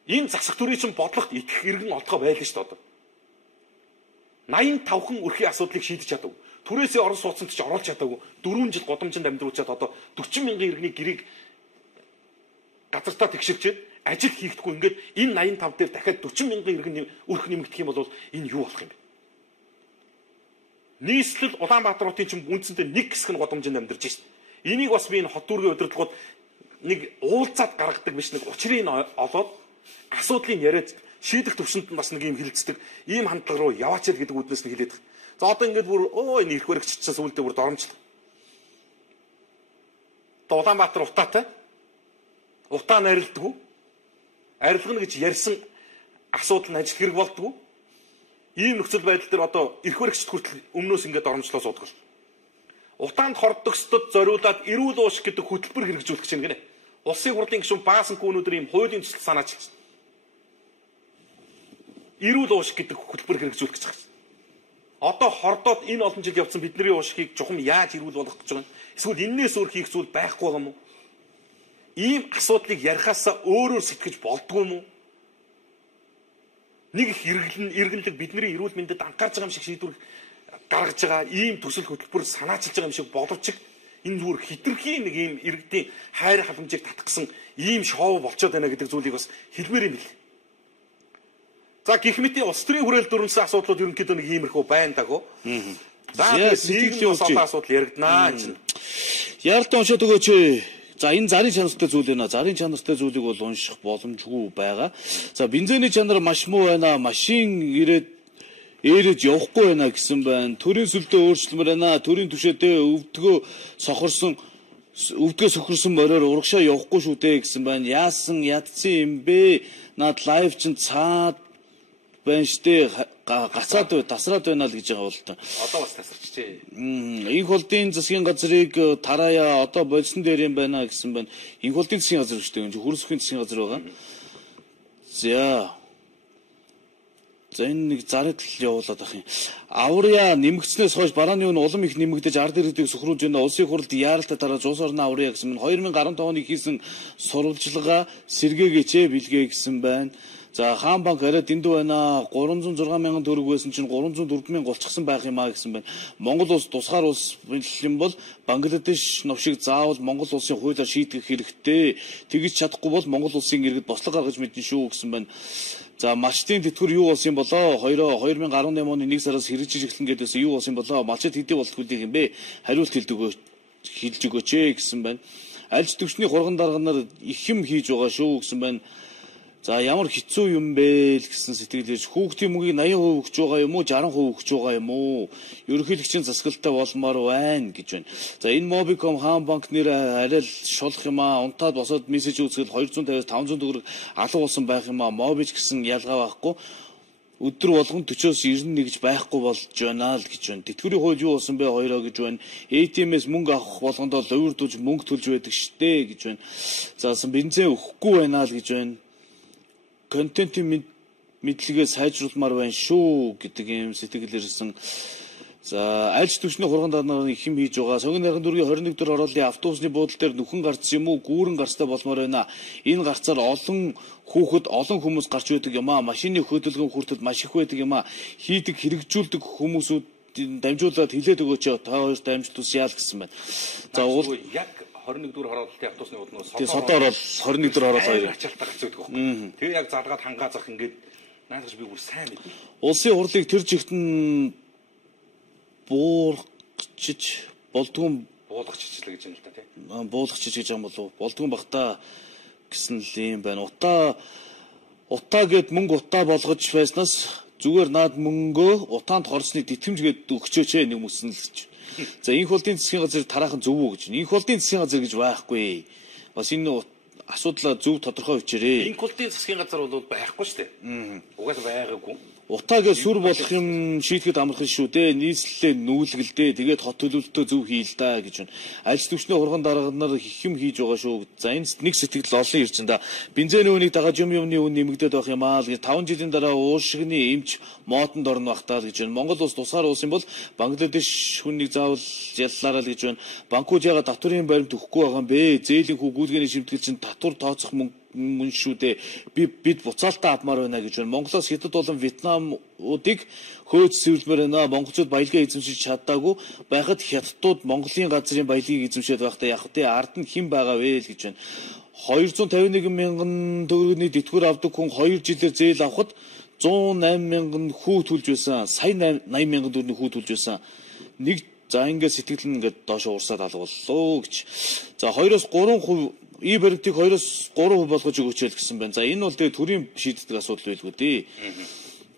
Энэ засах төрийн чинь бодлогот итгэх иргэн олдгоо байлаа шүү дээ одоо. 85хан өрхийн асуудлыг шийдэж чадав. Түрээсээ орон сууцнд ч оруулж чадаагүй. 4 жил годамжинд амьдруулчаад одоо 40 мянган иргэний гэрийг газартаа тэгшивчээд ажил хийхдэггүй ингээд энэ 85 дээр дахиад 40 мянган иргэн өрх нэмэгдэх юм бол энэ юу болох юм бэ? Нийслэл Улаанбаатар хотын чинь үндсэндээ нэг хэсэг нь годамжинд амьдарч шít. Энийг бас би энэ хот дүүргийн удирдлагууд нэг уулзаад гаргадаг биш нэг учрыг олоод асуудлыг яриад шийдэх төвшөнд нь бас нэг юм хилцдэг ийм хандлага руу яваач л гэдэг үднээс нь хэлээд. За одоо ингээд бүр энэ их баригч чинь сүулдэ бүр доромжлоо. Улаанбаатар утаатай. Утаа найрладаггүй. Арилгана гэж ярьсан асуудал нь ажил хэрэг болдгоо. Ийм нөхцөл байдал дээр одоо эрх баригчд хүртэл өмнөөс ингээд доромжлоо суудаг. Утаанд хордогчдод зориулаад эрүүл уушиг гэдэг хөтөлбөр хэрэгжүүлэх чинь гинэ. Улсын хурлын гишүүн Баасангүй өнөөдөр ийм хуулийн төсөл санаачилсан. Эрүүл уушиг гэдэг хөтөлбөр хэрэгжүүлэх гэж байна. Одоо хордоод энэ олон жил явцсан бидний уушгийг чухам яаж эрүүл болгох гэж байгаа юм? Эсвэл энээс өөр хийх зүйл байхгүй юм уу? Ийм асуудлыг ярихаасаа өөрөөр сэтгэж болдгоо юм уу? Нэг их иргэнлэг бидний эрүүл мэндэд анхаарч байгаа юм шиг шийдвэр гаргаж байгаа ийм төсөл хөтөлбөр санаачилж байгаа юм шиг боловч энэ зүгээр хитрхийн нэг ийм иргэдийн хайр халамжийг татгсан ийм шоу болчиход байна гэдэг зүйлийг бас хэлмээр юм бил. За гэх мэт улс төрийн хүрээлэлд өрнөсөн асуудлууд ерөнхийдөө нэг иймэрхүү байна даа гоо. За тэгээд нийгмийн асуудал яригданаа энэ. Яалтан уншаад өгөөч. За энэ зарын чанартай зүйл байна. Зарын чанартай зүйлийг бол унших боломжгүй байгаа. За бензиний чанар маш муу байна. Машин ээрэж явахгүй байна гэсэн байна. Төрийн сүлдөө өөрчлөмөр байна. Төрийн түвшээдээ өвдгөө сохирсон мороор урагшаа явахгүй шүү дээ гэсэн байна. Яасан ядсан юм бэ? Наад лайв чин цаад байна штэ. Гацаад тасраад байна л гэж байгаа бол та. Одоо бас тасарчжээ. Инх холдын засгийн газрыг тараая одоо бодсон дээр юм байна гэсэн байна. Инх холдын засгийн газар шүү дээ. Хөрс бүхний засгийн газар байгаа. За энэ нэг зарад л явуулаад ах юм. Аврия нэмэгдснээс хойш барааны үн улам их нэмэгдэж ард иргэдийг сөхрүүлж байна. Улсын хурлд яаралтай дараа улс орны аврия гэсэн байна. 2015 оны хийсэн сурвалжлага сэргээгээч бэлгээ гэсэн байна. За хаан банк арай дэндүү байна. 306 мянган төгрөг байсан чинь 304 мянга болчихсон байх юм аа гэсэн байна. Монгол улс тусгаар улс юм бол Бангладеш новшиг заавал Монгол улсын хуулиар шийдэх хэрэгтэй. Тэгж чадахгүй бол Монгол улсын иргэд бослог гаргаж мэднэ шүү гэсэн байна. За малчтын тэтгэвэр юу болсон юм болоо? 2018 оны 1 сараас хэрэгжиж эхлэн гэдээс юу болсон юм болоо? Малчид хэдий болтгуулыг юм бэ? Хариулт хэлж өгөөч гэсэн байна. Альж төвчний хурган дарганаар их юм хийж байгаа шүү гэсэн байна. За ямар хэцүү юм бэ л гэсэн сэтгэлээр хүүхдийн мөгийг 80% өгч байгаа юм уу 60% өгч байгаа юм уу? Ерөнхийлөгчийн засаглалтаа болмоор байна гэж байна. За энэ Mobicom хаан банк нэр арай л шулах юм аа. Унтаад босоод мессеж үзэхэд 250-500 төгрөг алга болсон байх юм аа. Mobich гэсэн ялгаа байхгүй. Өдөр болгон 40-оос 91 гэж байхгүй болж байна л гэж байна. Тэтгэврийн хууль юу болсон бэ хоёроо гэж байна. ATM-ээс мөнгө авах болгондоо лувирдуулж мөнгө төлж байдаг штэ гэж байна. За бензин өгөхгүй байна л гэж байна. Контентын мэдлэгээ сайжруулмаар байна шүү гэдэг юм сэтгэлээрсэн. За альж төвчний хурган дарнаар их юм хийж байгаа. Сонгон нархан дүүргийн 21 дэх ороолын автобусны буудлын дээр нүхэн гарцсан юм уу? Гүүрэн гарцтай болмоор байна. Энэ гарцаар олон хүмүүс гарч байдаг юм аа. Машины хөдөлгөөн хүртэл маш их байдаг юм аа. Хийдэг хэрэгжүүлдэг хүмүүсүүд дамжуулаад хилээд өгөөч. Та хоёрт амжилт хүсье гэсэн байна. За яг 21 дэх хороолтын автобусны уднаас содоор бол 21 дэх хороол хоёр ачаалтаа гарцдаг байхгүй. Тэгээ яг залгаад хангаазах ингээд наадаж би бүр сайн мэднэ. Улсын хурлыг тэр жигтэн буулгачиж болдгоо буулгачижлаа гэж юм л та тий. Буулгачиж гэж юм болов болдгоо бахта гэсэн л юм байна. Утаа гэд мөнгө утаа болгож байснаас зүгээр наад мөнгөө утаанд хорсныг тэтгэмжгээд өгчөөч нэг мөсөн л гэж. За инх холдын засгийн газар тараахан зөв үү гэж. Инх холдын засгийн газар гэж байхгүй. Бас энэ асуудлаа зөв тодорхой бичээрэй. Инх холдын засгийн газар бол байхгүй шүү дээ. Угаасаа байгаагүй. Утаагээ сүр болох юм шийдэхэд амархан шүү дээ. Нийслэлээ нүүлгэлдээ. Тэгээд хот төлөвлөлтөө зөв хийл да гэж байна. Альж төвчний хурган дарганаар их юм хийж байгаа шүү. За энэ нэг сэтгэл олон ирж энэ да. Бензиний үнийг дагаад юмны үн нэмэгдээд байх юм аа л гэж 5 жилийн дараа уушигны эмч модонд орно бах таа гэж байна. Монгол улс тусгаар улс юм бол Бангладеш хүнийг заавал яллаараа л гэж байна. Банкуд яга татврын баримт өгөхгүй байгаа юм бэ? Зээлийн хүү гүйдгэний шимтгэл чинь татвар тооцох мөн шүү дээ. Бид буцаалтаа авмаар байна гэж байна. Монголоос хятад болон Вьетнамуудыг хөөж сэвлэмээр байна. Монголчууд баялгаа эзэмшиж чадаагүй байхад хятадууд Монголын газрын баялагийг эзэмшээд байхдаа яг тэ ард нь хэн байгаа вэ л гэж байна. 251 мянган төгрөгийн тэтгэвэр авдаг хүн 2 жилээр зээл авахд 108 мянган хүү төлж байсан. Сая 80 мянган төгрөгийн хүү төлж байсан. Нэг за ингээд сэтгэл нь ингээд доош уурсаад алгууллаа гэж. За 2-3% баримтыг 2-3% болгож өгөөч л гэсэн байна. За энэ бол тэгээ төрийн шийддэг асуудал байлгүй дээ.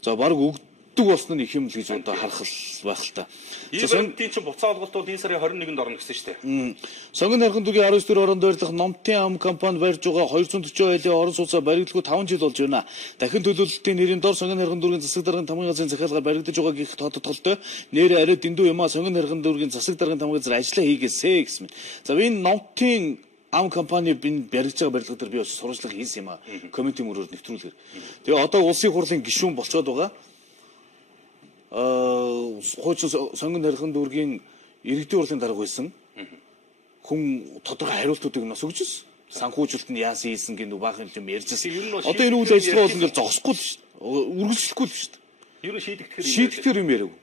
За баг өгдөг болсон нь их юм л гэж одоо харах байх л та. Баримтын чинь буцаа олголтууд энэ сарын 21-нд орно гэсэн шүү дээ. Сонгон нархан дүүргийн 19 дэх оронд барьлах Номтын ам компани барьж байгаа 240 айлын орон сууцаа баригдлаггүй 5 жил болж байна. Дахин төлөвлөлтийн нэрийн дор Сонгон нархан дүүргийн засаг даргын тамгын газрын захиалгаар баригдаж байгаа гэх тодтолтой нэрээ арай дэндүү юм а Сонгон нархан дүүргийн засаг даргын тамгын газар ажиллаа хийгээсэ гэсэн мэт. За энэ Номтын ам компани бин барьж байгаа барилга дээр би бас сурвалжлага хийсэн юм а. Комментийн мөрөөр нэвтрүүлгээр. Тэгээ одоо улсын хурлын гишүүн болцоод байгаа. Хуучин сонгон нархан дүүргийн иргэдийн хурлын дарга байсан. Хүн тодорхой хариултуудыг нас өгч ирсэн. Санхүүжилт нь яасан хийсэн гэх нэг баахан юм ярьжсэн. Одоо энэ үйл ажиллагаа бол ингээл зогсохгүй л шүү дээ. Үргэлжлэхгүй л шүү дээ. Юу шийдэгдэхэр юм яриаг.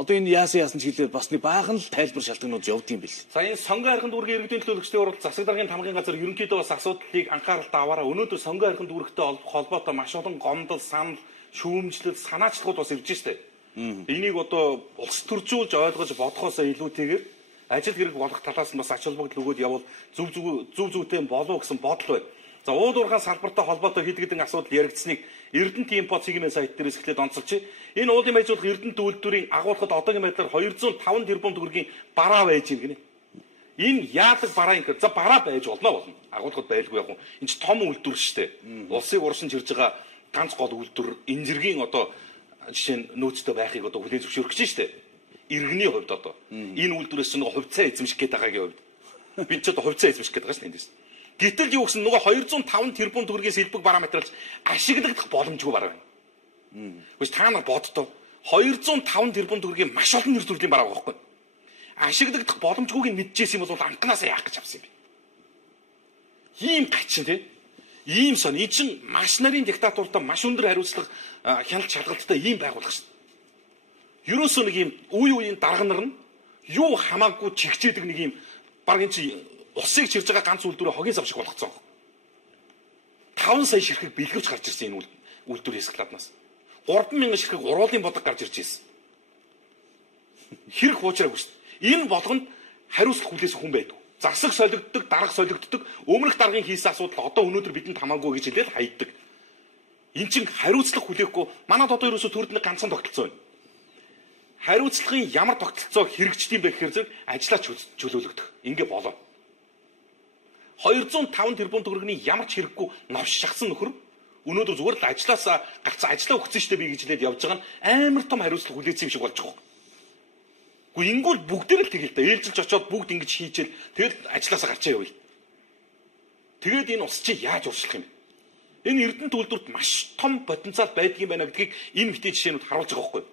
Одоо энэ яасан ч хэлээд бас нэг баахан л тайлбар шалтгаанууд явдаг юм бэл. За энэ сонгон архин дүүргийн иргэдийн төлөөлөгчдийн уралд засаг даргын тамгын газар ерөнхийдөө бас асуудлыг анхааралтай аваараа өнөөдөр сонгон архин дүүрэгтэй холбоотой маш олон гомдол, санал, шүүмжлэл, санаачлагууд бас ирж штэ. Энийг одоо улс төржүүлж ойлгож бодохоос илүүтэйгээр ажил хэрэг болох талаас нь бас ач холбогдол өгөөд явбал зөв зүйтэй болов гэсэн бодол байна. За ууд уурхайн салбартай холбоотой хэд хэдэн асуудал яригдсныг Эрдэнэт инфо цэгийн сайт дээрээс эхлээд онцолж, энэ уулын байжуулах Эрдэнэт үйлдвэрийн агуулгад одоогийн байдлаар 205 тэрбум төгрөгийн бараа байж гинэ. Энэ яадаг бараа юм гэхээр за бараа байж болно. Агуулгад байлгүй яг юм. Энд ч том үйлдвэр шүү дээ. Улсыг уршин чирж байгаа ганц гол үйлдвэр энэ зэргийн одоо жишээ нь нөөцтэй байхыг одоо хүлээн зөвшөөрөх гэж шүү дээ. Иргэний хувьд одоо энэ үйлдвэрээс нэг хувьцаа эзэмших гээд байгаагийн хувьд бид ч одоо хувьцаа эзэмших гээд байгаа шүү дээ. Гэтэл юу гэсэн нөгөө 205 тэрбум төгрөгийн сэлбэг бараа материалч ашиглагдах боломжгүй бараа байна. Үгүй та нар боддоо 205 тэрбум төгрөгийн маш олон нэр төрлийн бараа байгаа байхгүй. Ашиглагдах боломжгүйг мэдчихсэн юм бол анханасаа яах гэж авсан юм бэ? Ийм гачин тий. Ийм сон ий чин маш нарын диктатуртай маш өндөр хариуцлага хяналт шалгалттай ийм байгууллага шүү дээ. Ерөөсөө нэг ийм үеийн дарга нар нь юу хамаагүй чигчээдэг нэг ийм баг энэ чи усыг чирж байгаа ганц үйлдвэрээ хогийн зам шиг болгоцсон. 5 сая ширхэг бэлгэвч гарч ирсэн энэ үйлдвэрийн эсклатнаас. 3,000 ширхэг уруулын бодог гарч ирж ирсэн. Хэрэг хуучраагүй шүү дээ. Энэ болгонд хариуцлах хүлээсэн хүн байдаг. Засаг солигддог, дарга солигддог, өмнөх даргын хийсэн асуудал одоо өнөөдөр бидэнд хамаагүй гэж хэлээд хайддаг. Эн чинь хариуцлах хүлээхгүй манад одоо ерөөсө төрд нэг ганцхан тогтолцоо байна. Хариуцлагын ямар тогтолцоо хэрэгждэг юм бэ гэхээр зэрэг ажлаач чөлөөлөгдөх. Ингээ болоо. 205 тэрбум төгрөгийн ямар ч хэрэггүй новш шахсан нөхөр өнөөдөр зүгээр л ажилласаа гарцсан ажиллаа өгсөн штэ би гэж хэлээд явж байгаа нь амар том хариуцлага хүлээсэн юм шиг болж байгаа. Гэхдээ ингүүл бүгдээр л тэгэл дээ. Ээлжилж очиод бүгд ингэж хийчихэл тэгэл ажилласаа гарчаа явъя. Тэгээд энэ ус чи яаж уршлах юм бэ? Энэ Эрдэнэт үйлдвэрт маш том потенциал байдгийн байна гэдгийг энэ мэтийн жишээнүүд харуулж байгаа байхгүй юу?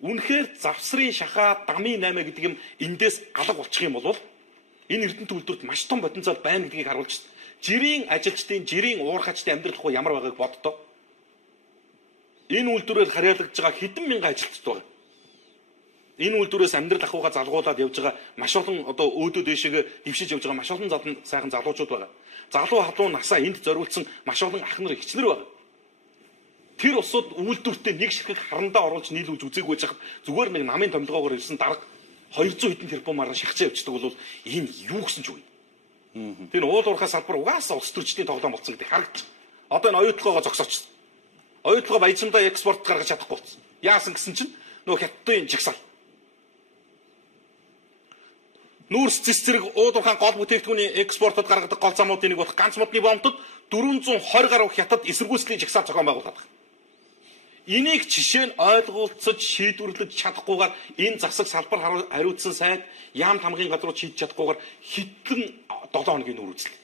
Үнэхээр завсрын шахаа дамын 8 гэдэг юм эндээс алга болчих юм бол энэ Эрдэнэт үйлдвэрт маш том потенциал байна гэдгийг харуулж байна. Жирийн ажилчдын, жирийн уурхачдын амьдрал хуу ямар байгааг боддоо. Энэ үйлдвэрээр харьяалагдж байгаа хэдэн мянган ажилчид байна. Энэ үйлдвэрээс амьдрал ахуйгаа залгуулад явж байгаа маш олон одоо өөдөө дэшегээ дэвшиж явж байгаа маш олон сайхан залуучууд байгаа. Залуу халуун насаа энд зориулсан маш олон ах нар ихчнэр байгаа. Тэр усууд үйлдвэртээ нэг ширхэг харандаа оруулж нийлүүлж үзээгүй жахад зүгээр нэг намын томилгоогоор ирсэн дарга 200 хэдэн тэрбумаар шахацаа явчихдаг бол энэ юу гэсэн ч үгүй. Тэр уул уурхай салбар угаасаа улс төрчдийн тоглоом болсон гэдэг харагдчих. Одоо энэ оюутлогоогоо зогсооч. Оюутлогоо баяжмдаа экспорт гаргаж чадахгүй болсон. Яасан гэсэн чинь нөгөө хятадын жигсаал. Нүүрс зэс зэрэг ууд уурхайн гол бүтээгдэхүүний экспортод гаргадаг гол замуудын нэг болох ганц модны бомтод 420 гаруй хятад эсэргүүцлийн жигсаал зохион байгуулдаг. Энийг жишээ нь ойлгуулцаж шийдвэрлэж чадахгүйгээр энэ засаг салбар хариуцсан сайд яам тамгын газрууд шийдэж чадахгүйгээр хитгэн 7 хоногийн үргэлжлэл.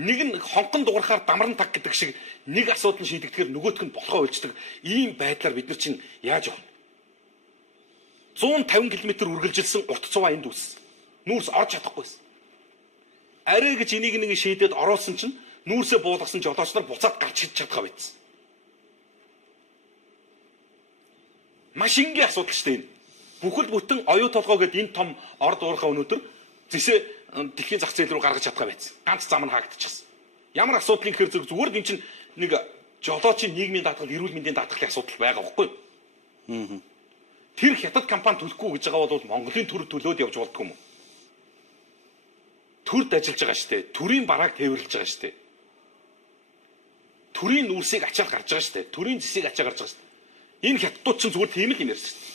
Нэг нь хонкон дуурахаар дамран таг гэдэг шиг нэг асуудал нь шийдэгдэхээр нөгөөх нь болохоо үлждэг. Ийм байдлаар бид нар чинь яаж явах вэ? 150 км үргэлжилсэн урт цуваа энд үүссэн. Нүүрс орж чадахгүйсэн. Арай гэж энийг нэг шийдээд оруулсан чинь нүүрсээ буулгасан жолооч нар буцаад гарч идэж чадгаа байсан. Маш энгийн асуудал шүү дээ энэ. Бүхэл бүтэн оюу толгой гэдэг энэ том орд уурхай өнөөдөр зэсээ дэлхийн зах зээл рүү гаргаж чадгаа байсан. Ганц зам нь хаагдчихсан. Ямар асуудлын гэхээр зүгээр л энэ чинь нэг жолоочийн нийгмийн даатгал, эрүүл мэндийн даатгалын асуудал байгаа байхгүй юу? Тэр хятад компани төлөхгүй гэж байгаа бол Монголын төр төлөөд явж болдгоо юм уу? Төрд ажиллаж байгаа шүү дээ. Төрийн барааг тээвэрлэж байгаа шүү дээ. Төрийн нүүрсийг ачаал гарч байгаа шүү дээ. Төрийн зэсийг ачаа гарч байгаа шүү дээ. Энэ хятадууд ч зүгээр тийм л юм ярьж шүү дээ.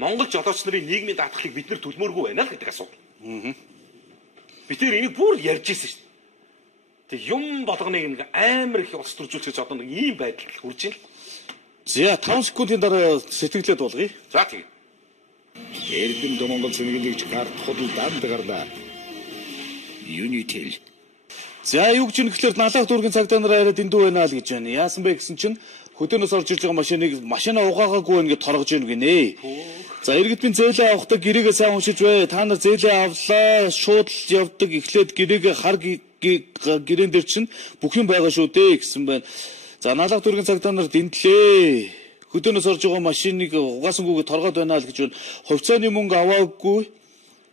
Монгол жолооч нарын нийгмийн даатгалыг бид нар төлмөөргүй байна л гэдэг асуудал. Бид тэр энийг бүр ярьж ирсэн шүү дээ. Тэг юм болгоныг нэг амар их улс төржүүлж одоо нэг ийм байдал хүрж байна. За 5 секундын дараа сэтгэлдээ дуулгая. За тийм. Эрдэм до Монгол цэнгэлэгч гарт худалдаанд гарлаа. Unitel. За юу гэж нэхлээр налах дүүргийн цагдаа нар арай дэндүү байна л гэж байна. Яасан бэ гэсэн чинь хөдөөнөөс орж ирж байгаа машинаа угаагаагүй байна гэж торгож ийн гинэ. За иргэдийн зээлээ авахдаа гэрээгээ сайн уншиж бай. Та нар зээлээ авлаа, шууд л явдаг. Эхлээд гэрээгээ хар гэрээн дээр чинь бүх юм байгаа шүү дээ гэсэн байна. За налах дүүргийн цагдаа нар дэндлээ. Хөдөөнөөс орж байгаа машиныг угаасангүйгээ торгоод байна л гэж байна. Хувьцааны мөнгө аваагүй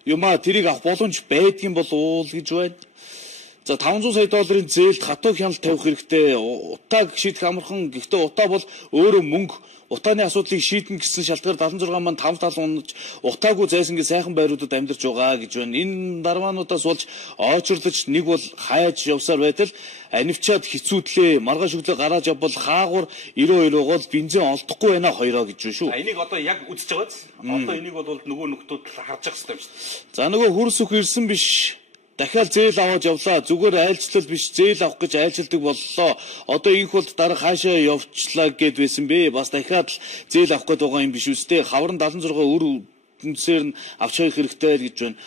юмаа тэрийг авах боломж байдгийн бол уул гэж байна. За 500 сая долларын зээлд хатуу хяналт тавих хэрэгтэй. Утааг шийдэх амархан. Гэхдээ утаа бол өөрөө мөнгө Утааны асуудлыг шийднэ гэсэн шалтгаар 76 маань 5-7 унаж утаагүй зайсан гэ сайхан байруудад амьдарч байгаа гэж байна. Энэ дармаануудаас болж очирлож нэг бол хайж явсаар байтал анивчаад хицүүдлээ маргааш өглөө гараад явбал хаагур 92 гол бензин олдохгүй байна хоёроо гэж байна шүү. Энийг одоо яг үзэж байгааз. Одоо энийг бол нөгөө нөхдүүд харж явах хэрэгтэй юм шүү. За нөгөө хөрс өх ирсэн биш. Дахиад зээл аваад явлаа. Зүгээр айлчлал биш зээл авах гэж айлчилдаг боллоо. Одоо инх бол дараа хаашаа явчлаа гэд байсан бэ. Бас дахиад л зээл авах гээд байгаа юм биш үстэй. Хаврын 76 өр үндсээр нь авч явах хэрэгтэй гэж байна.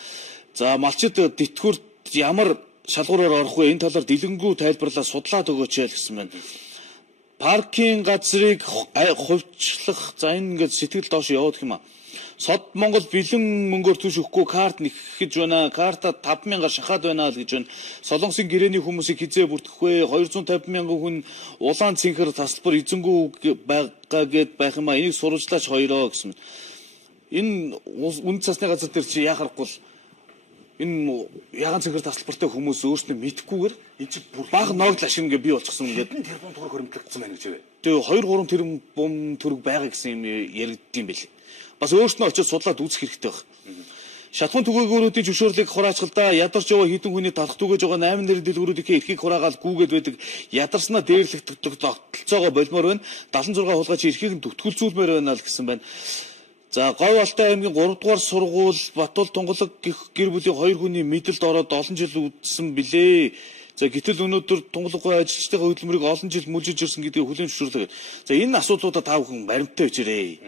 За малчид тэтгэврт ямар шалгуураар орох вэ? Энэ талаар дэлгэнгүй тайлбарлаа судлаад өгөөч яа гэсэн байна. Паркийн газрыг хувьчлах за энэ ингээд сэтгэл доош яваад гэх юм аа. Сод Монгол бэлэн мөнгөөр түшихгүй карт нэхэж байна. Карта 5,000-аар шахаад байна л гэж байна. Солонгосын гэрээний хүмүүсийг хизээ бүртгэх вэ? 250,000 хүн улаан цэнхэр тасалбар эзэнгүү байгаа гэд байх юм а. Энийг сурвалжлаач хоёроо гэсэн. Энэ үнд цасны газар дээр чи яхахгүй л энэ ягаан цэнхэр тасалбартай хүмүүс өөрсдөө мэдхгүйгээр энэ чи бүр баг ноогдол ашиг ингээ бий болчихсон ингээд тэрбум төгрөг хөрөмтлөгдсөн байна гэж байна. Тэгээ 2-3 тэрбум төгрөг байгаа гэсэн юм яригдсан байлээ. Бас өөрснөө очиж судлаад үзэх хэрэгтэй байна. Шатхуун түгээгүүрүүдийн зөвшөөрлийг хураачгалдаа ядарч яваа хідэн хүний талх түгэж байгаа 8 нэр дэлгүүрүүдийн эрхийг хураагаад гүүгээд байдаг ядарснаа дээрлэх тогтолцоогоо болмоор байна. 76 хулгайч эрхийг нь түтгүүлзүүлмээр байна л гэсэн байна. За Говь Алтай аймгийн 3 дугаар сургууль Батул Тунгалаг гэр бүлийн 2 хүний мэдэлд ороод олон жил үдсэн билээ. За гэтэл өнөөдөр Тунгалаггүй ажилчдын хөдөлмөрийг олон жил мүлжиж ирсэн гэдгийг хүлээн зөвшөөрлөө. За энэ асуудлуудаа та бүхэн баримттай бичээрэй.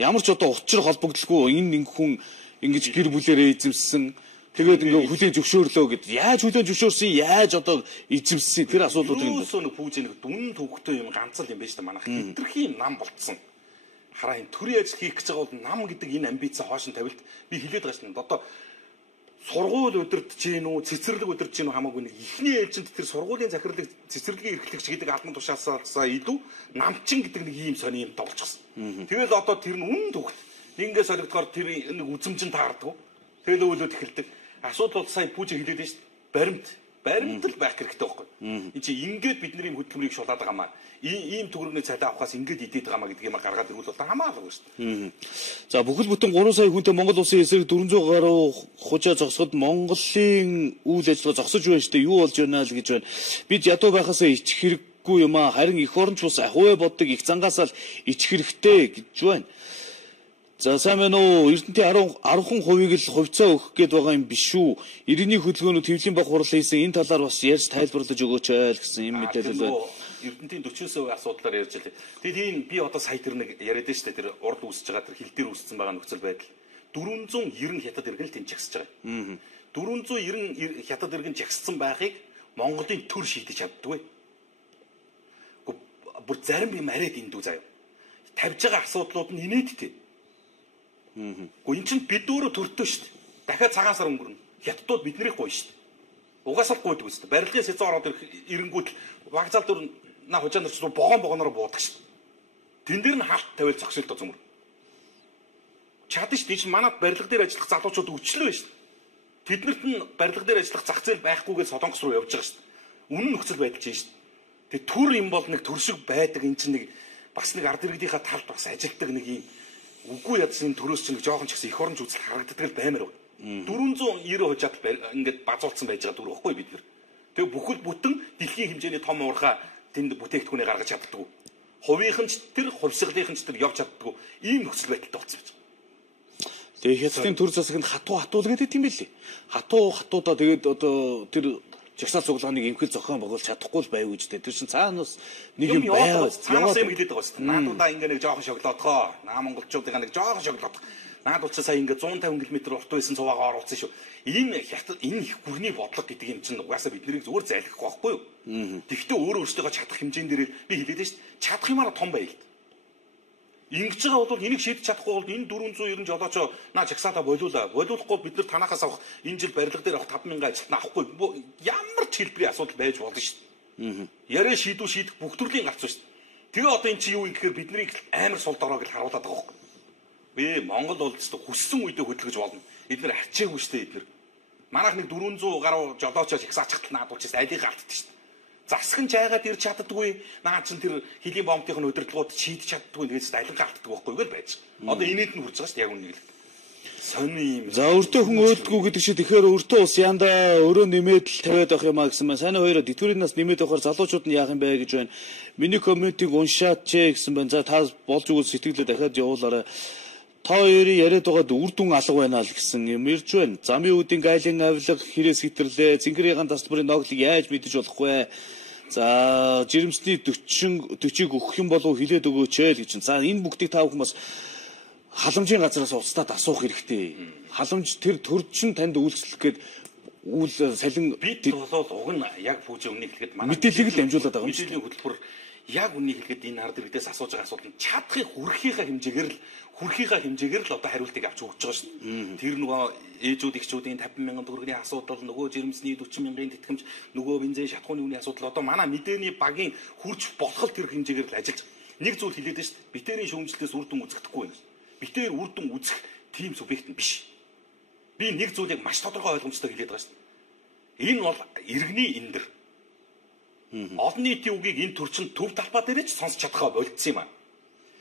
Ямар ч одоо учир холбогдлогүй энэ хүн ингэж гэр бүлээрээ эзэмссэн тэгээд ингээ хүлээн зөвшөөрлөө гэд яаж хүлээн зөвшөөрсөн яаж одоо эзэмссэн тэр асуудлууд юм. Юусоо нэг пүүж нэг дүн төвхтэй юм ганц л юм байна шүү дээ манайх. Хитрхийн нам болцсон. Хараа энэ төрийн ажил хийх гэж байгаа бол нам гэдэг энэ амбиц хоош нь тавилт би хэлээд байгаа шүү дээ. Одоо сургууль удирдах чинь үү цэцэрлэг удирдах чинь хамаагүй нэг ихний ээлжинд тэр сургуулийн захирлыг цэцэрлэгийн эрхлэгч гэдэг албан тушаасаа илүү намчин гэдэг нэг ийм сони юм болчихсон. Тэгэл одоо тэр нь үнэн төгт ингээ солигдохоор тэр нэг үзэмжин таардаг. Тэгэл өвлөд эхэлдэг. Асуудал бол сая пүүж хэлээд шүү дээ. Баримт л байх хэрэгтэй байхгүй. Энд чи ингээд бидний хөдөлмөрийг шулаад байгаа маа. Ийм төгрөгний цалин авахаас ингээд идээд байгаа маа гэдгийг гаргаад ирвэл одоо хамаагүй шүү дээ. За бүхэл бүтэн 3 сая хүнтэй Монгол улсын эсрэг 400 гаруй хужаа зогсоход Монголын үйл ажиллагаа зогсож байна шүү дээ. Юу болж байна л гэж байна. Бид ядуу байхасаа ичих хэрэггүй юм аа. Харин эх оронч бас ахуй боддог их зангаас л ичих хэрэгтэй гэж байна. За сайн байна уу? Эрдэнэтийн 10% л хувьцаа өгөх гээд байгаа юм биш үү? Иргэний хөдөлгөөнөд Твлийн баг хурал хийсэн энэ талаар бас ярьж тайлбарлаж өгөөч л гэсэн юм мэдээлэл байна. Эрдэнэтийн 40% асуудлаар ярьж байлаа. Тэгээд би одоо сая тэр нэг яриад байна шүү дээ. Тэр урд үүсэж байгаа тэр хил дээр үүссэн байгаа нөхцөл байдал. 490 хятад иргэн л тэнцэгсэж байгаа. 490 хятад иргэн жагссан байхыг Монголын төр шийдэж чаддгүй. Бүр зарим юм арайд эндүү заяа. Тавьж байгаа асуудлууд нь инээдтэй. Гэхдээ эн чинь бид өөрөө төртөө шүү дээ. Дахиад цагаансаар өнгөрнө. Хятадууд биднийг гоё шүү дээ. Угаасаа л гойдог шүү дээ. Барилгын сезон ороод ирэнгүүт вокзал дээр на хожаанаар ч богоноор буудаг шүү дээ. Тэн дээр нь хаалт тавиал зогсолтой зөмөр. Чадна шүү дээ. Энэ чинь манад барилга дээр ажиллах залуучууд өчлөө шүү дээ. Тэднэрт нь барилга дээр ажиллах зах зээл байхгүйгээр Солонгос руу явж байгаа шүү дээ. Үнэн нөхцөл байдал чинь шүү дээ. Тэгээ төр юм бол нэг төр шиг байдаг энэ чинь нэг бас нэг ард иргэдийнхаа талд бас ажилтдаг нэг юм үгүй ядсан төрөөс чинь жоохон ч гэсэн эх оронч үзэл харагддаг л баймар байна. 490 хожаад ингээд базуулсан байж байгаа дүр واخгүй бид нар. Тэгээ бүхэл бүтэн дэлхийн хэмжээний том уурхаа тэнд бүтээгдэхүүнээ гаргаж чаддаг. Хувийнх нь ч тэр хувьсгалынх нь ч тэр явж чаддаг. Ийм нөхцөл байдалтай болсон байж байгаа. Тэгээ хятадын төр засагт хатуу гэдэг юм билий. Хатуудаа тэгээд одоо тэр жагсаал цуглагыг эмхэл зохион байгуулж чадахгүй л байв гэж дээ. Тэр чинь цаанаас нэг юм байгаад цаанаас юм хэлээд байгаа шүү дээ. Наадуудаа ингээ нэг жоохон шоглоодхоо. Наа монголчуудыг нэг жоохон шоглоодох. Наадууд ч сая ингээ 150 км урт байсан цуваагаа оруулсан шүү. Энэ хятад энэ их гүрний бодлого гэдэг юм чинь угаасаа биднийг зүгээр зайлахгүй байхгүй юу? Тэгвэл өөрөө өөртөө чадах хэмжээнд дээр би хэлээд шүү дээ. Чадах юмараа том байл. Ингэж байгаа бол энийг шийдэж чадахгүй бол энэ 490 жолоочоо наа жагсаалаа болиулахгүй бид нар танахаас авах энэ жил барилга дээр авах 5,000 ажилтнаа авахгүй ямар ч хэлбэрийн асуудал байж болно шүү дээ. Яриа шийдэх бүх төрлийн гарц шүү дээ. Тэгээ одоо эн чи юу юм гэхээр бидний амар сул дорой гэж харуулдаг байгаа байхгүй. Би Монгол бол ч хүссэн үедээ хөдөлгөж болно. Эдгээр арчаагүй шүү дээ эдгээр. Манайх нэг 400 гаруй жолоочоо жагсаачихтал наадуулчихсан алийг галтдаг шүү дээ. засах нь жайгаад ирж чаддаггүй. Наа чин тэр хилийн бомбын удирдлагууд шийдэж чаддаггүй нэгээс айлангаа алддаг байхгүй юу байж. Одоо инээд нь хүрч байгаа шүү дээ яг үнийг л. Сони юм. За өртөө хүн өөдгүү гэдэг чинь тэгэхээр өртөө ус яндаа өрөө нэмээд л тавиад авах юм а гэсэн маань. Сайн хоёроо дэтгэврийн нас нэмээд авахаар залуучууд нь яах юм бэ гэж байна. Миний комментиг уншаад ч гэсэн байна. За та болж өгвөл сэтгэлээ дахиад явуулаарай. Та хоёрын яриад байгаад үр дүн алга байна л гэсэн юм ирж байна. Замын үүдийн гайлын авилга хэрээс хэтэрлээ. Цэнхэрийн тасалбарын ноглыг яаж мэдэж болох вэ? За жирэмсний 40-ыг өгөх юм болов хилээд өгөөч л гэж байна. За энэ бүгдийг та бүхэн бас халамжийн газраас устдаад асуух хэрэгтэй. Халамж тэр төрчин танд үйлчлэх гээд үйл салин бид болоод уг нь яг пүүжийн үнийг хэлэхэд манай мэдээллийг л амжуулаад байгаа юм шүү дээ. Мэдээллийн хөтөлбөр яг үнийг хэлэхэд энэ ард иргэдээс асууж байгаа асуулт нь чадахыг хүрхийнхаа хэмжээгээр л одоо хариултыг авч өгч байгаа шүү дээ. Тэр нөгөө ээжүүд эхчүүдийн 50,000 төгрөгийн асуудал, нөгөө жирэмсний 40,000-ын тэтгэмж, нөгөө бензин шатхууны үнийн асуудал одоо манай мэдээний багийн хурж болох тэр хэмжээгээр л ажиллаж нэг зүйл хэлээд байна шүү дээ. Битэрийн шүүмжлэлээс үр дүн үзэгдэхгүй байна. Битээр үр дүн үзэх тийм субъект нь биш. Би нэг зүйлийг маш тодорхой ойлгомжтой хэлээд байгаа шүү дээ. Энэ бол иргэний эндэр. Олон нийтийн үгийг энэ төрчин төв талбай дээр ч сонсч чадхаа болцсон юм аа.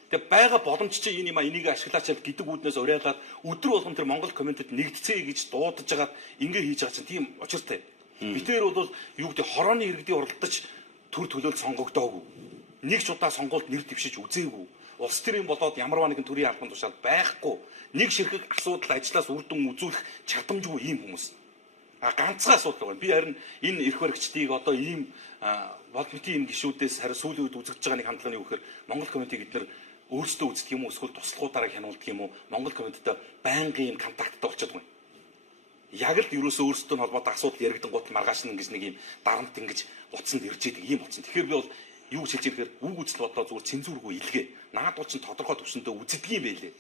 Тэгээ байгаа боломж чинь энэ юм аа, энийг ашиглаач гэдэг үүднээс уриалаад өдөр болгон тэр Монгол комментэд нэгдцээ гэж дуудаж жагаад ингэ хийж байгаа чинь тийм очиртай. Битээр бол юу гэдэг хорооны иргэдийн уралдаж төр төлөөлөл сонгогдоогүй. Нэг ч удаа сонгуульд нэр дэвшиж үзээгүй. Улс төрийн болоод ямарваа нэгэн төрийн албан тушаал байхгүй. Нэг ширхэг асуудал ажлаас үр дүн үзүүлэх чадамжгүй ийм хүмүүс. Ганцхан асуудал байна. Би харин энэ эрх баригчдыг одоо ийм бодмитийн энэ гишүүдээс харин сүүлийн үед үзэгдэж байгаа нэг хандлага нь юу гэхээр Монгол комментиг эдгээр өөрсдөө үздэг юм уу, эсвэл туслахуудаараа хянуулдаг юм уу, Монгол комменттэй байнгын контакттай болчиход байна. Яг л ерөөсөө өөрсдөө нь холбоотой асуудал яригдан гутал маргааш нь ингэж нэг юм дарамт ингэж буцанд ирж идэг юм болсон. Тэгэхээр би бол юу гэж хэлж ирэхээр үг үзэл бодлоо зүгээр цензургүй илгээ. Наадуул чинь тодорхой төвшөндөө үздэг юм байлээ.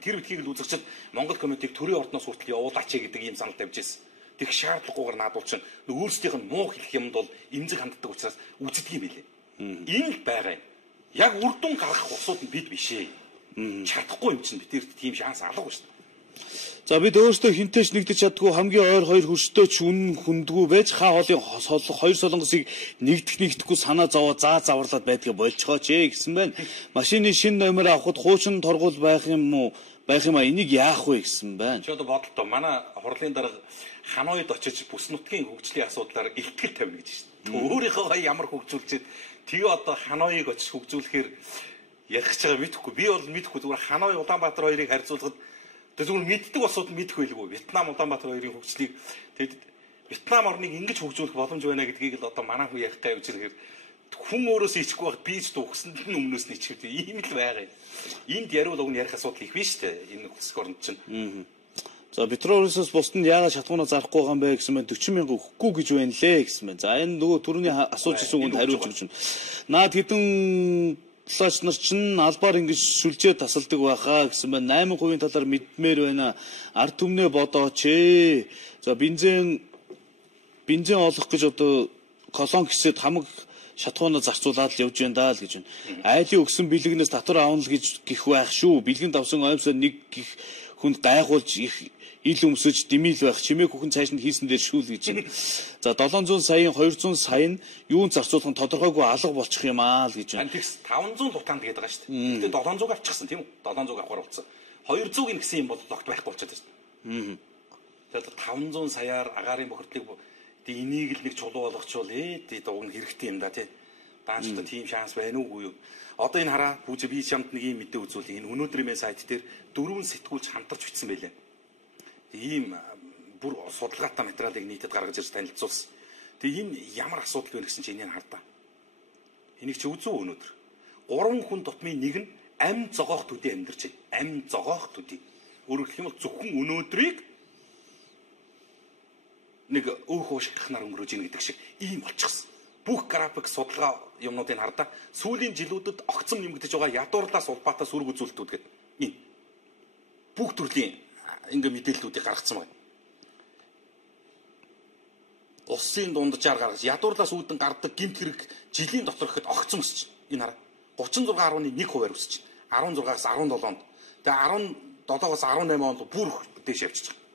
Тэр битгийг л үзэгчд Монгол комментиг төрийн ордноос хүртэл явуулаач гэдэг ийм санал тавьж ирсэн. Тэг шаардлагагүйгээр наадуул чинь өөрсдийнх нь муу хэлэх юмд бол эмзэг ханддаг учраас үздэг юм байлээ. Энэ л байгаа юм. Яг үр дүн гаргах усууд нь бид бишээ. Чадахгүй юм чинь бид тийм шанс алга шүү дээ. За бид өөрсдөө хинтээч нэгдэж чаддгүй хамгийн ойр хоёр хөрстөө ч үнэн хүндгүй байж хаа хоолын хоёр солонгосыг нэгдэхгүй санаа зовоо заварлаад байдгийг болцгооч гэсэн байна. Машины шинэ номер авахд хуучин торгуул байх юм а энийг яах вэ гэсэн байна. Чи одоо бодлоо манай хурлын дарга Ханоид очиж бүс нутгийн хөгжлийн асуудлаар илтгэл тавина гэж шүү дээ. Өөрийнхөө ямар хөгжүүлчихэд тэгээ одоо Ханоиг очиж хөгжүүлэхээр ярих гэж байгаа мэдэхгүй. Би бол мэдэхгүй зүгээр Ханой Улаанбаатар хоёрыг харьцуулахад зүгээр мэддэг болсууд нь мэдэх байлгүй. Вьетнам Улаанбаатар хоёрын хөгжлийг тэгэд Вьетнам орныг ингэж хөгжүүлэх боломж байна гэдгийг л одоо манай хүн ярих гай үжихээр хүн өөрөөсөө ичихгүй байхад би ч дуусанд нь өмнөөс нь ичих гэдэг ийм л байгаа юм. Энд яриул уг нь ярих асуудал их биш үү? Энэ хөсгөх оронд чинь. За Петроосоос бусд нь яагаад шатхуунаа зарахгүй байгаа юм бэ гэсэн мэн 40,000 өгөхгүй гэж байна лээ гэсэн мэн. За энэ нөгөө түрүүний асууж ирсэн үгэнд хариулж өгч байна. Наад хэдэн талаач нар чинь албаар ингэж шүлжээ тасалдаг байхаа гэсэн байна. 8% талаар мэдмээр байна. Ард түмнээ бодооч ээ. За бензин олох гэж одоо колон гэсэд хамаг шатхуунаа зарцуулаад л явж байна даа л гэж байна. Айлын өгсөн бэлгнээс татвар аавна л гэж гих байх шүү. Бэлгэнд авсан оймсоо нэг гих хүнд гайхуулж их ил өмсөж димил байх чимээг хүүхэн цааш нь хийсэн дээр шүүл гэж байна. За 700 саяын 200 сая нь юунд зарцуулах нь тодорхойгүй алга болчих юм аа л гэж байна. Тэгс 500 лутаанд гээд байгаа шүү дээ. Тэгээд 700 авчихсан тийм үү? 700 авахар болсон. 200-ийн гэсэн юм бол логт байхгүй болчиход байна. Тэгээд 500 саяар агаарын бохирдлыг энийг л нэг чулуу болгочвол дуг нь хэрэгтэй юм да тий. Даанчтай тийм шанс байна уугүй юу? Одоо энэ хараа бүжи би чамд нэг юм мэдээ үзүүлээ. Энэ өнөөдрийн мэн сайт дээр 4 сэтгүүлч хамтарч бичсэн байлаа. Ийм бүр судалгаатай материалыг нийтэд гаргаж ирж танилцуулсан. Тэгээ энэ ямар асуудал вэ гэсэн чинь энийг хардаа. Энийг чи үзүү өнөөдөр. 3 хүн тутмын нэг нь ам зогоох төдий амьдарч байна. Ам зогоох төдий. Өөрөөр хэлэх юм бол зөвхөн өнөөдрийг нэг өөх уушгихнаар өнгөрөөж ийн гэдэг шиг ийм болчихсон. Бүх график судалгаа юмнуудыг хардаа сүүлийн жилүүдэд огцом нэмэгдэж байгаа ядуурлаас улбаатаас үрг үзүүлэлтүүд гэдэг. Энэ бүх төрлийн ингээ мэдээллүүдийг гаргацсан байна. Улсын дунджаар гаргаж ядуурлаас үүдэн гардаг гэмт хэрэг жилийн дотор гэхэд огцом өсч байна. Энэ хараа 36.1% өсч байна. 16-аас 17-нд. Тэгээ 17-аас 18 онд бүр дээш явчихж байгаа.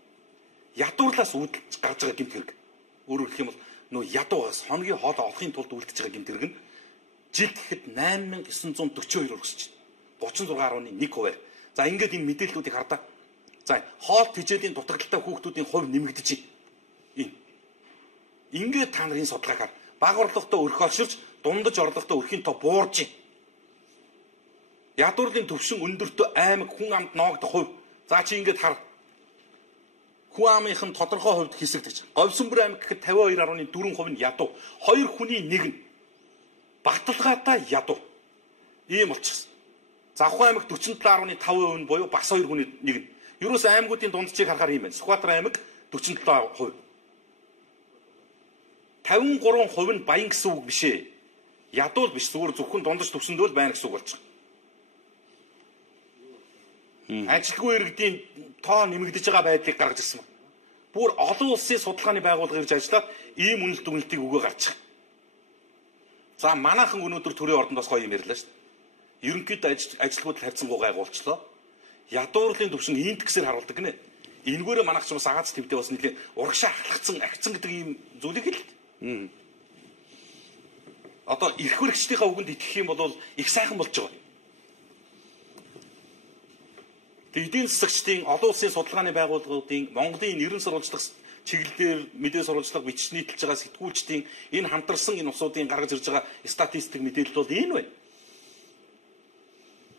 Ядуурлаас үүдэлж гарч байгаа гэмт хэрэг. Өөрөөр хэлэх юм бол нөө ядуугаас хоногийн хоолоо олохын тулд үлдэж байгаа гэмтэрэг нь жилд гэхэд 8942 өргөсөж байна. 36.1%. За ингээд энэ мэдээллүүдийг хардаа. За хоол тэжээлийн дутагдaltaй хүүхдүүдийн хувь нэмэгдэж байна. Ингээд та нарын судалгаагаар бага орлоготой өрх олширч дундаж орлоготой өрхийн тоо буурж байна. Ядуурлын төвшин өндөртөө аймаг хүн амд ноогдох хувь. За чи ингээд хар. Хүн амынхын тодорхой хувьд хэсэгдэж. Говьсөнбөр аймаг гэхэд 52.4% нь ядуу. 2 хүний 1 нь баталгаатай ядуу. Ийм болчихсон. Завхай аймаг 47.5% нь буюу бас 2 хүний 1 нь. Ерөөс аймагуудын дунджийг харахаар юм байна. Сүхбаатар аймаг 47%. 53% нь баян гэсэн үг биш ээ. Ядуу л биш, зүгээр зөвхөн дундаж төвсөндөө л байна гэсэн үг болчих. Ажилгүй иргэдийн тоо нэмэгдэж байгаа байдлыг гаргаж ирсэн. Бүр олон улсын судалгааны байгууллага ирж ажиллаад ийм үнэлт өгнөлтийг өгөө гарчих. За манайхан өнөөдөр төрийн ордондоос гоё юм ярьлаа шүү дээ. Ерөнхийдөө ажилгүйд тавьцангуй гайгуулчлаа. Ядуурлын төвшин иймд гэсээр харуулдаг гинэ. Энэгээрээ манайх ч бас Аз твдээ бас нэлийн урагшаа халахцсан агцсан гэдэг ийм зүйлийг л. Одоо эрх баригчдынхаа үгэнд итгэх юм бол их сайхан болж байгаа. Эдийн засагчдын олон улсын судалгааны байгууллагуудын Монголын нэрэн сурвалжлах чиглэлээр мэдээ сурвалжлах бичиж нийтэлж байгаа сэтгүүлчдийн энэ хамтарсан энэ усуудын гаргаж ирж байгаа статистик мэдээлэл бол энэ байна.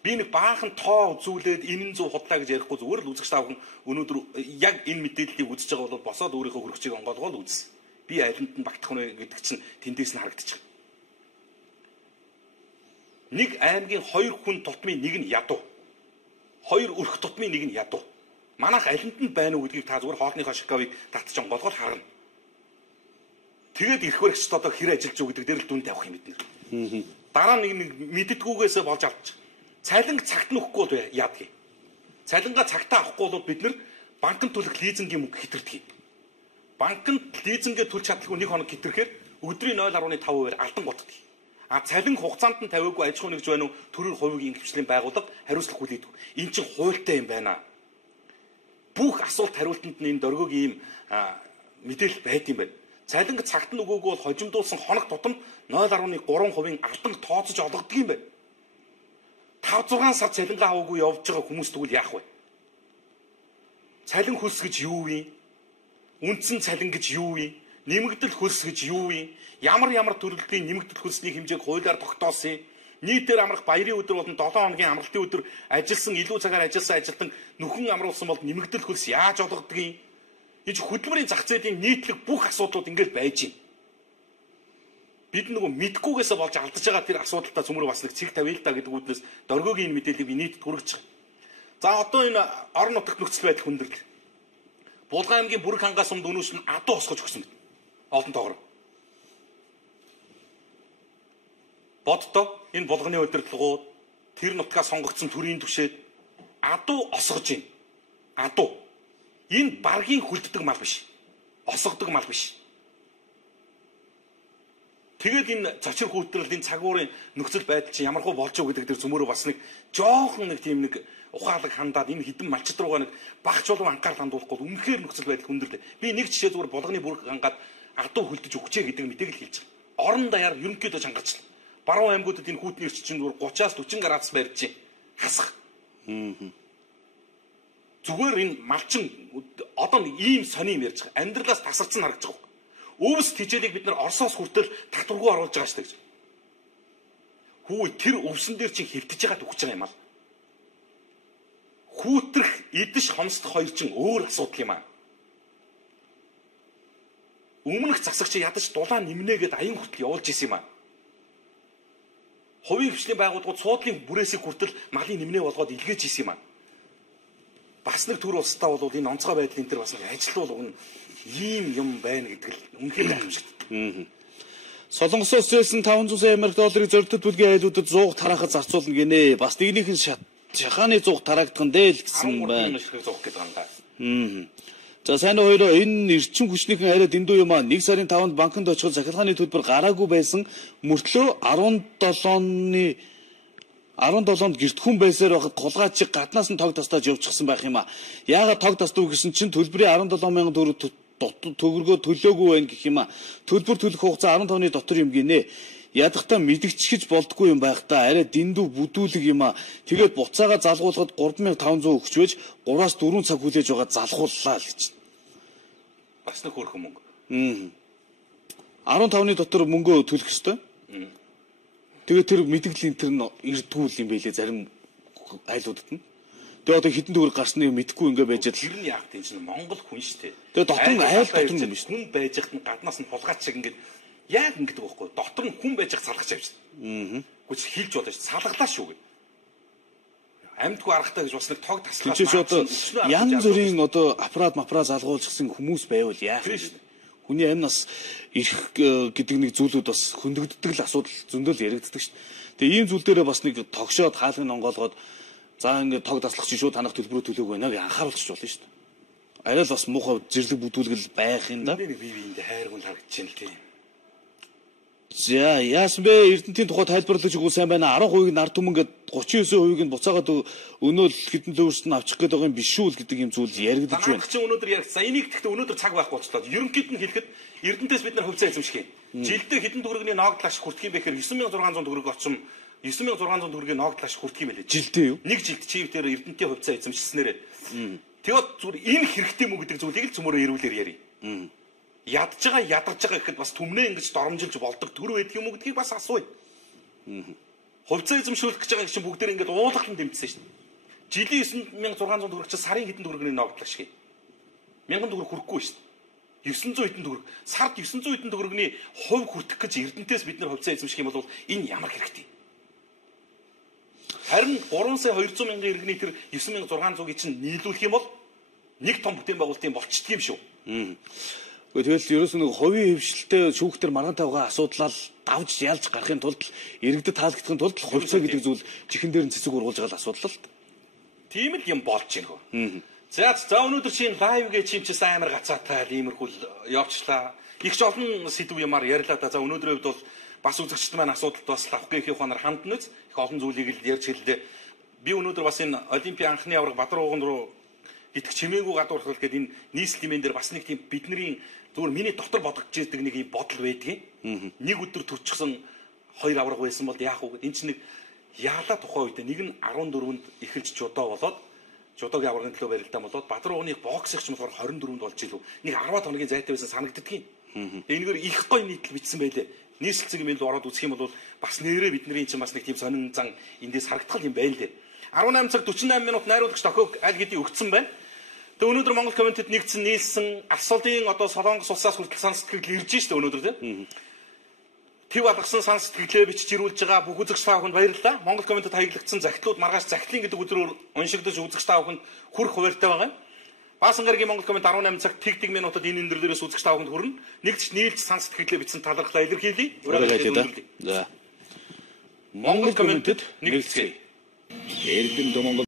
Би нэг баахан тоо үзүүлээд энэ 100 худлаа гэж ярихгүй зүгээр л үзэгч таавхан өнөөдөр яг энэ мэдээллийг үзэж байгаа бол босоод өөрийнхөө хөрөгчийг онгоолгоод үз. Би алинд нь багтах нь гэдэг чинь тэндээс нь харагдчих. Нэг аймгийн 2 хүн тутмын 1 нь ядуу. 2 өрх тутмын 1 нь ядуу. Манайх алинд нь байна уу гэдгийг та зүгээр хоолныхоо шокавыг татж онгоолгоод харна. Тэгээд эрх баригчд одоо хэр ажиллаж уу гэдэг дээр л дүн тавих юм бид нэр. Дараа нэг мэддэггүйгээс болж алдчих. Цалинг цагт нь өгөхгүй бол яадгийг. Цалингаа цагтаа авахгүй бол бид нэр банкнд төлөх лизингийн мөнгө хэтэрдэг. Банкнд лизингээ төлж чадлагүй 1 хоног хэтэрхээр өдрийн 0.5%-аар алдан голддог. Цалин хугацаанд нь тавиагүй аж ахуй нэгж байна уу төрийн хувийн гэрчлэлийн байгууллага хариуцлага хүлээдэг. Энэ чинь хуультай юм байна. Бүх асуулт хариултанд нь энэ дөргөг ийм мэдээлэл байд юм байна. Цалин цагт нь өгөөгүй бол хожимдуулсан хоног тутам 0.3% алдан тооцож олгодог юм байна. 5-6 сар цалингаа аваагүй явж байгаа хүмүүс тэгвэл яах вэ? Цалин хөлс гэж юу вэ? Үндсэн цалин гэж юу вэ? Нэмэгдэл хөлс гэж юу вэ? Ямар төрөлтийн нэмэгдэл хөлсний хэмжээг хуулиар тогтоосон. Нийтээр амрах баярын өдөр болон 7 хоногийн амралтын өдөр ажилласан илүү цагаар ажилласан ажилтан нөхөн амруулсан бол нэмэгдэл хөлс яаж олгодог юм? Энэ хөдөлмөрийн зах зээлийн нийтлэг бүх асуудлууд ингээд байж байна. Бид нөгөө мэдгүйгээсээ болж алдаж байгаа тэр асуудалтай цөмөр бас нэг цэг тавья л та гэдэг үднээс дөргөөгийн мэдээллийг би нийтэд хүргэж байгаа. За одоо энэ орон нутагт нөхцөл байдал хүндрэл. Булган аймгийн бүрэг хангаас сумд өнөөс нь адуу осгож өгсөн мэт. Олон тоогоор. Боддоо энэ булганы удирдлагууд тэр нутгаа сонгогдсон төрийн түвшээд адуу осгож байна. Адуу. Энэ баргийн хүлддэг мал биш. Осгодог мал биш. Тэгээд энэ цочир хүүтрэл энэ цагуурын нөхцөл байдал чинь ямархуу болж байгаа гэдэг дээр зөмөрөө бас нэг жоохон нэг тийм нэг ухаалаг хандаад энэ хідэн малчд руугаа нэг багч болов анхаарал хандуулахгүй үнэхээр нөхцөл байдал хүндрэлтэй. Би нэг жишээ зүгээр булганы бүрэг хангаад адуу хүлдэж өгчээ гэдэг мэдээг л хэлж байгаа. Орон даяар ерөнхийдөө чангачлаа. Баруун аймагуудад энэ хүүтний эрч чинь 30-аас 40 градус барьж чинь хасах. Зүгээр энэ малчин одоо нэг ийм сони юм ярьж байгаа. Амьдралаас тасарсан харагдаж байгаа. Өвс тижээлийг бид нар Оросоос хүртэл татваргүй оруулж байгаа шүү дээ. Хүү тэр өвсөн дээр чинь хэвтэж байгаад өгч байгаа юм аа. Хүүтрэх, идэж хомсдох хоёр чинь өөр асуудал юм аа. Өмнөх засагч ядаж дулаан нэмнэгээд аян хүртэл явуулж исэн юм аа. Хувийн хвшлийн байгууллагууд суудлын бүрээсийг хүртэл малын нэмнээ болгоод илгээж исэн юм аа. Бас нэг төр улстай бол энэ онцгой байдлын дээр бас нэг ажил бол ийм юм байна гэдэг л үнэхээр гайхамшигт. Солонгосоос зээлсэн 500 сая америк долларыг зорилттой бүлгийн айлуудад 100 тарахад зарцуулна гинэ. Бас нэгнийхэн шахааны 100 тараагдах нь дээл гэсэн байна. За сайн уу хоёроо энэ эрчим хүчнийхэн арай дэндүү юм аа. 1 сарын 5-нд банкнд очиход захиргааны төлбөр гараагүй байсан мөртлөө 17-нд гэрт хүн байсаар байхад гулгайчиг гаднаас нь тог тастаж явчихсан байх юм аа. Яагаад тог тастав гэсэн чинь төлбөрийн 17 мянган төгрөг төгрөгөө төлөөгүй байх гэх юм а. Төлбөр төлөх хугацаа 15-ны дотор юм гинэ. Ядахтаа мэдгчгэж болдгүй юм байх та. Арай дэндүү бүдүүлэг юм а. Тэгээд буцаага залгуулахад 3500 өгч байж 3-аас 4 цаг хүлээж байгаа залгууллаа л гэж. Бас нэг хөрхөн мөнгө. 15-ны дотор мөнгөө төлөх ёстой. Тэгээд тэр мэдгэл энэ нь эрдгүүл юм байлээ зарим айлуудад нь. Тэгээд одоо хитэн төгрөг гарсныг мэдэхгүй ингээ байж байгаа. Тэр нь яг тийм чинь Монгол хүн шүү дээ. Тэгээд дотор нь айл дотор нь юм шүү. Хүн байж хат нь гаднаас нь хулгайч шиг ингээд яг ингэдэг байхгүй. Дотор нь хүн байж хат салгаж авчихсан. Гүч хилж бодож салгалаа шүү гэ. Амьдгүй аргатай гэж бас нэг тог таслаад. Тийч одоо янз бүрийн одоо аппарат залгуулчихсан хүмүүс байвал яах вэ? Хүний амь нас ирэх гэдэг нэг зүйлүүд бас хөндөгддөг л асуудал зөндөл яригддаг шүү. Тэгээ ийм зүйл дээрээ бас нэг тогшоод хаалгыг онгоолгоод за ингээд тог таслах чинь шууд танах төлбөрөө төлөөг байна гэж анхааруулчих болно шүү дээ. Арай л бас муухай зэрлэг бүдүүлгэл байх юм да. Би нэг биеиндээ хайргуул харагдаж байна л тийм. За яасан бэ? Эрдэнтийн тухай тайлбарлаж өгвөл сайн байна. 10% нар түмэн гээд 39% нь буцаагаад өнөөл хитэн төвөрс нь авчих гээд байгаа юм биш үү гэдэг юм зүйл яригдаж байна. Чи өнөөдөр яг за энийг гэхдээ өнөөдөр цаг байхгүй болчихлоо. Ерөнхийд нь хэлэхэд Эрдэнтээс бид нар хувьцаа эзэмших юм. Жилдээ хитэн төгрөгийн ногдлаш хүртэх юм бэхээр 9600 төгрөг очим 9600 төгрөгийн ногдлаш хүртэх юм байлээ. Жилдээ юу? Нэг жилд чи тэр Эрдэнтийн хувьцаа эзэмшснээрээ. Тэгээд зүгээр энэ хэрэгтэй мүү гэдэг зүйлийг л цөмөрөө эрүүлэр ярий. Ядж байгаа ядарч байгаа гэхэд бас түмнээ ингэж доромжилж болдог төр байдаг юм уу гэдгийг бас асууя. Хувьцаа эзэмшүүлэх гэж байгаа чинь бүгдээр ингэж уулгалан дэмжсэн шүү дээ. Жилийн 9600 төгрөг чи сарын хэдэн төгрөгийн ногдлоо шиг. 1000 төгрөг хүрэхгүй шүү дээ. 900 хэдэн төгрөг. Сард 900 хэдэн төгрөгийн хувь хүртэх гэж Эрдэнтээс бид нар хувьцаа эзэмших юм бол энэ ямар хэрэгтэй. Харин 3 сая 200 мянган иргэний тэр 9600-ыг чинь нийлүүлэх юм бол нэг том бүтээн байгуулалтын болчдөг юм шүү. Тэгэл ерөөс нэг хувийн хөвшилтэй шүүхтэр маргаан тавгаа асуудлаа давж ялж гарахын тулд иргэдэд таалагдахын тулд хувьцаа гэдэг зүйл чихэн дээр нь цэцэг ургуулж байгаа асуудал л. Тийм л юм болж байна хөө. За өнөөдөр чинь лайв гэж чинь сайн амар гацаатай иймэрхүү явчлаа. Их ч олон сэдв юмар ярьлаа да. За өнөөдрийн хувьд бол бас үзэгчд маань асуудалд бас лавхгийнхээ хонор хандна үз. Их олон зүйлийг л ярьж хэллээ. Би өнөөдөр бас энэ Олимпийн анхны авраг Бадарууган руу итгэж чимээгүй гадуурхал гэдэг энэ нийслэмэн дээр бас нэг тийм бидний зүгээр миний дотор бодогдож байгаа нэг юм бодол байдгийг. Нэг өдөр төрчихсөн 2 авраг байсан бол яах вэ гэдэг. Энд чинь нэг яалаа тухайн үед нэг нь 14-нд эхэлж жудоо болоод жудоогийн аврагын төлөө барилдаа болоод Бадарууганы бокс ихч болохоор 24-нд болж илүү. Нэг 10 хоногийн зайтай байсан санагддгийн. Энэгээр их гоё нийтлэл бичсэн байлээ. Нийслэлцэг юм л ороод үзэх юм бол бас нэрээ бидний чинь бас нэг тийм сонин зан эндээс харагдах юм байна лээ. 18 цаг 48 минут найруулагч тохиог аль хэдийн өгцөн байна. Тэгээ өнөөдөр Монгол комментэд нэгдсэн нийлсэн асуултын одоо Солонгос улсаас хүртэл сан сэтгэл ирж штэ өнөөдөр тийм. Тэв алгасан сан сэтгэлээ бичиж ирүүлж байгаа бүх үзэгч та бүхэнд баярлалаа. Монгол комментэд хаягдсан захидлууд маргааш захидлын гэдэг үдрээр уншигдаж үзэгч та бүхэнд хүрэх хуваартай байгаа. Баасан гарагийн Монгол коммент 18 цаг тэг минутад энэ өндөрлөөс үзэгч та бүхэнд хүрнэ. Нэгдч нийлж сан сэтгэлээ бичсэн талархлаа илэрхийлье. За. Монгол комментэд нэгдсэн. Эрдэм Монгол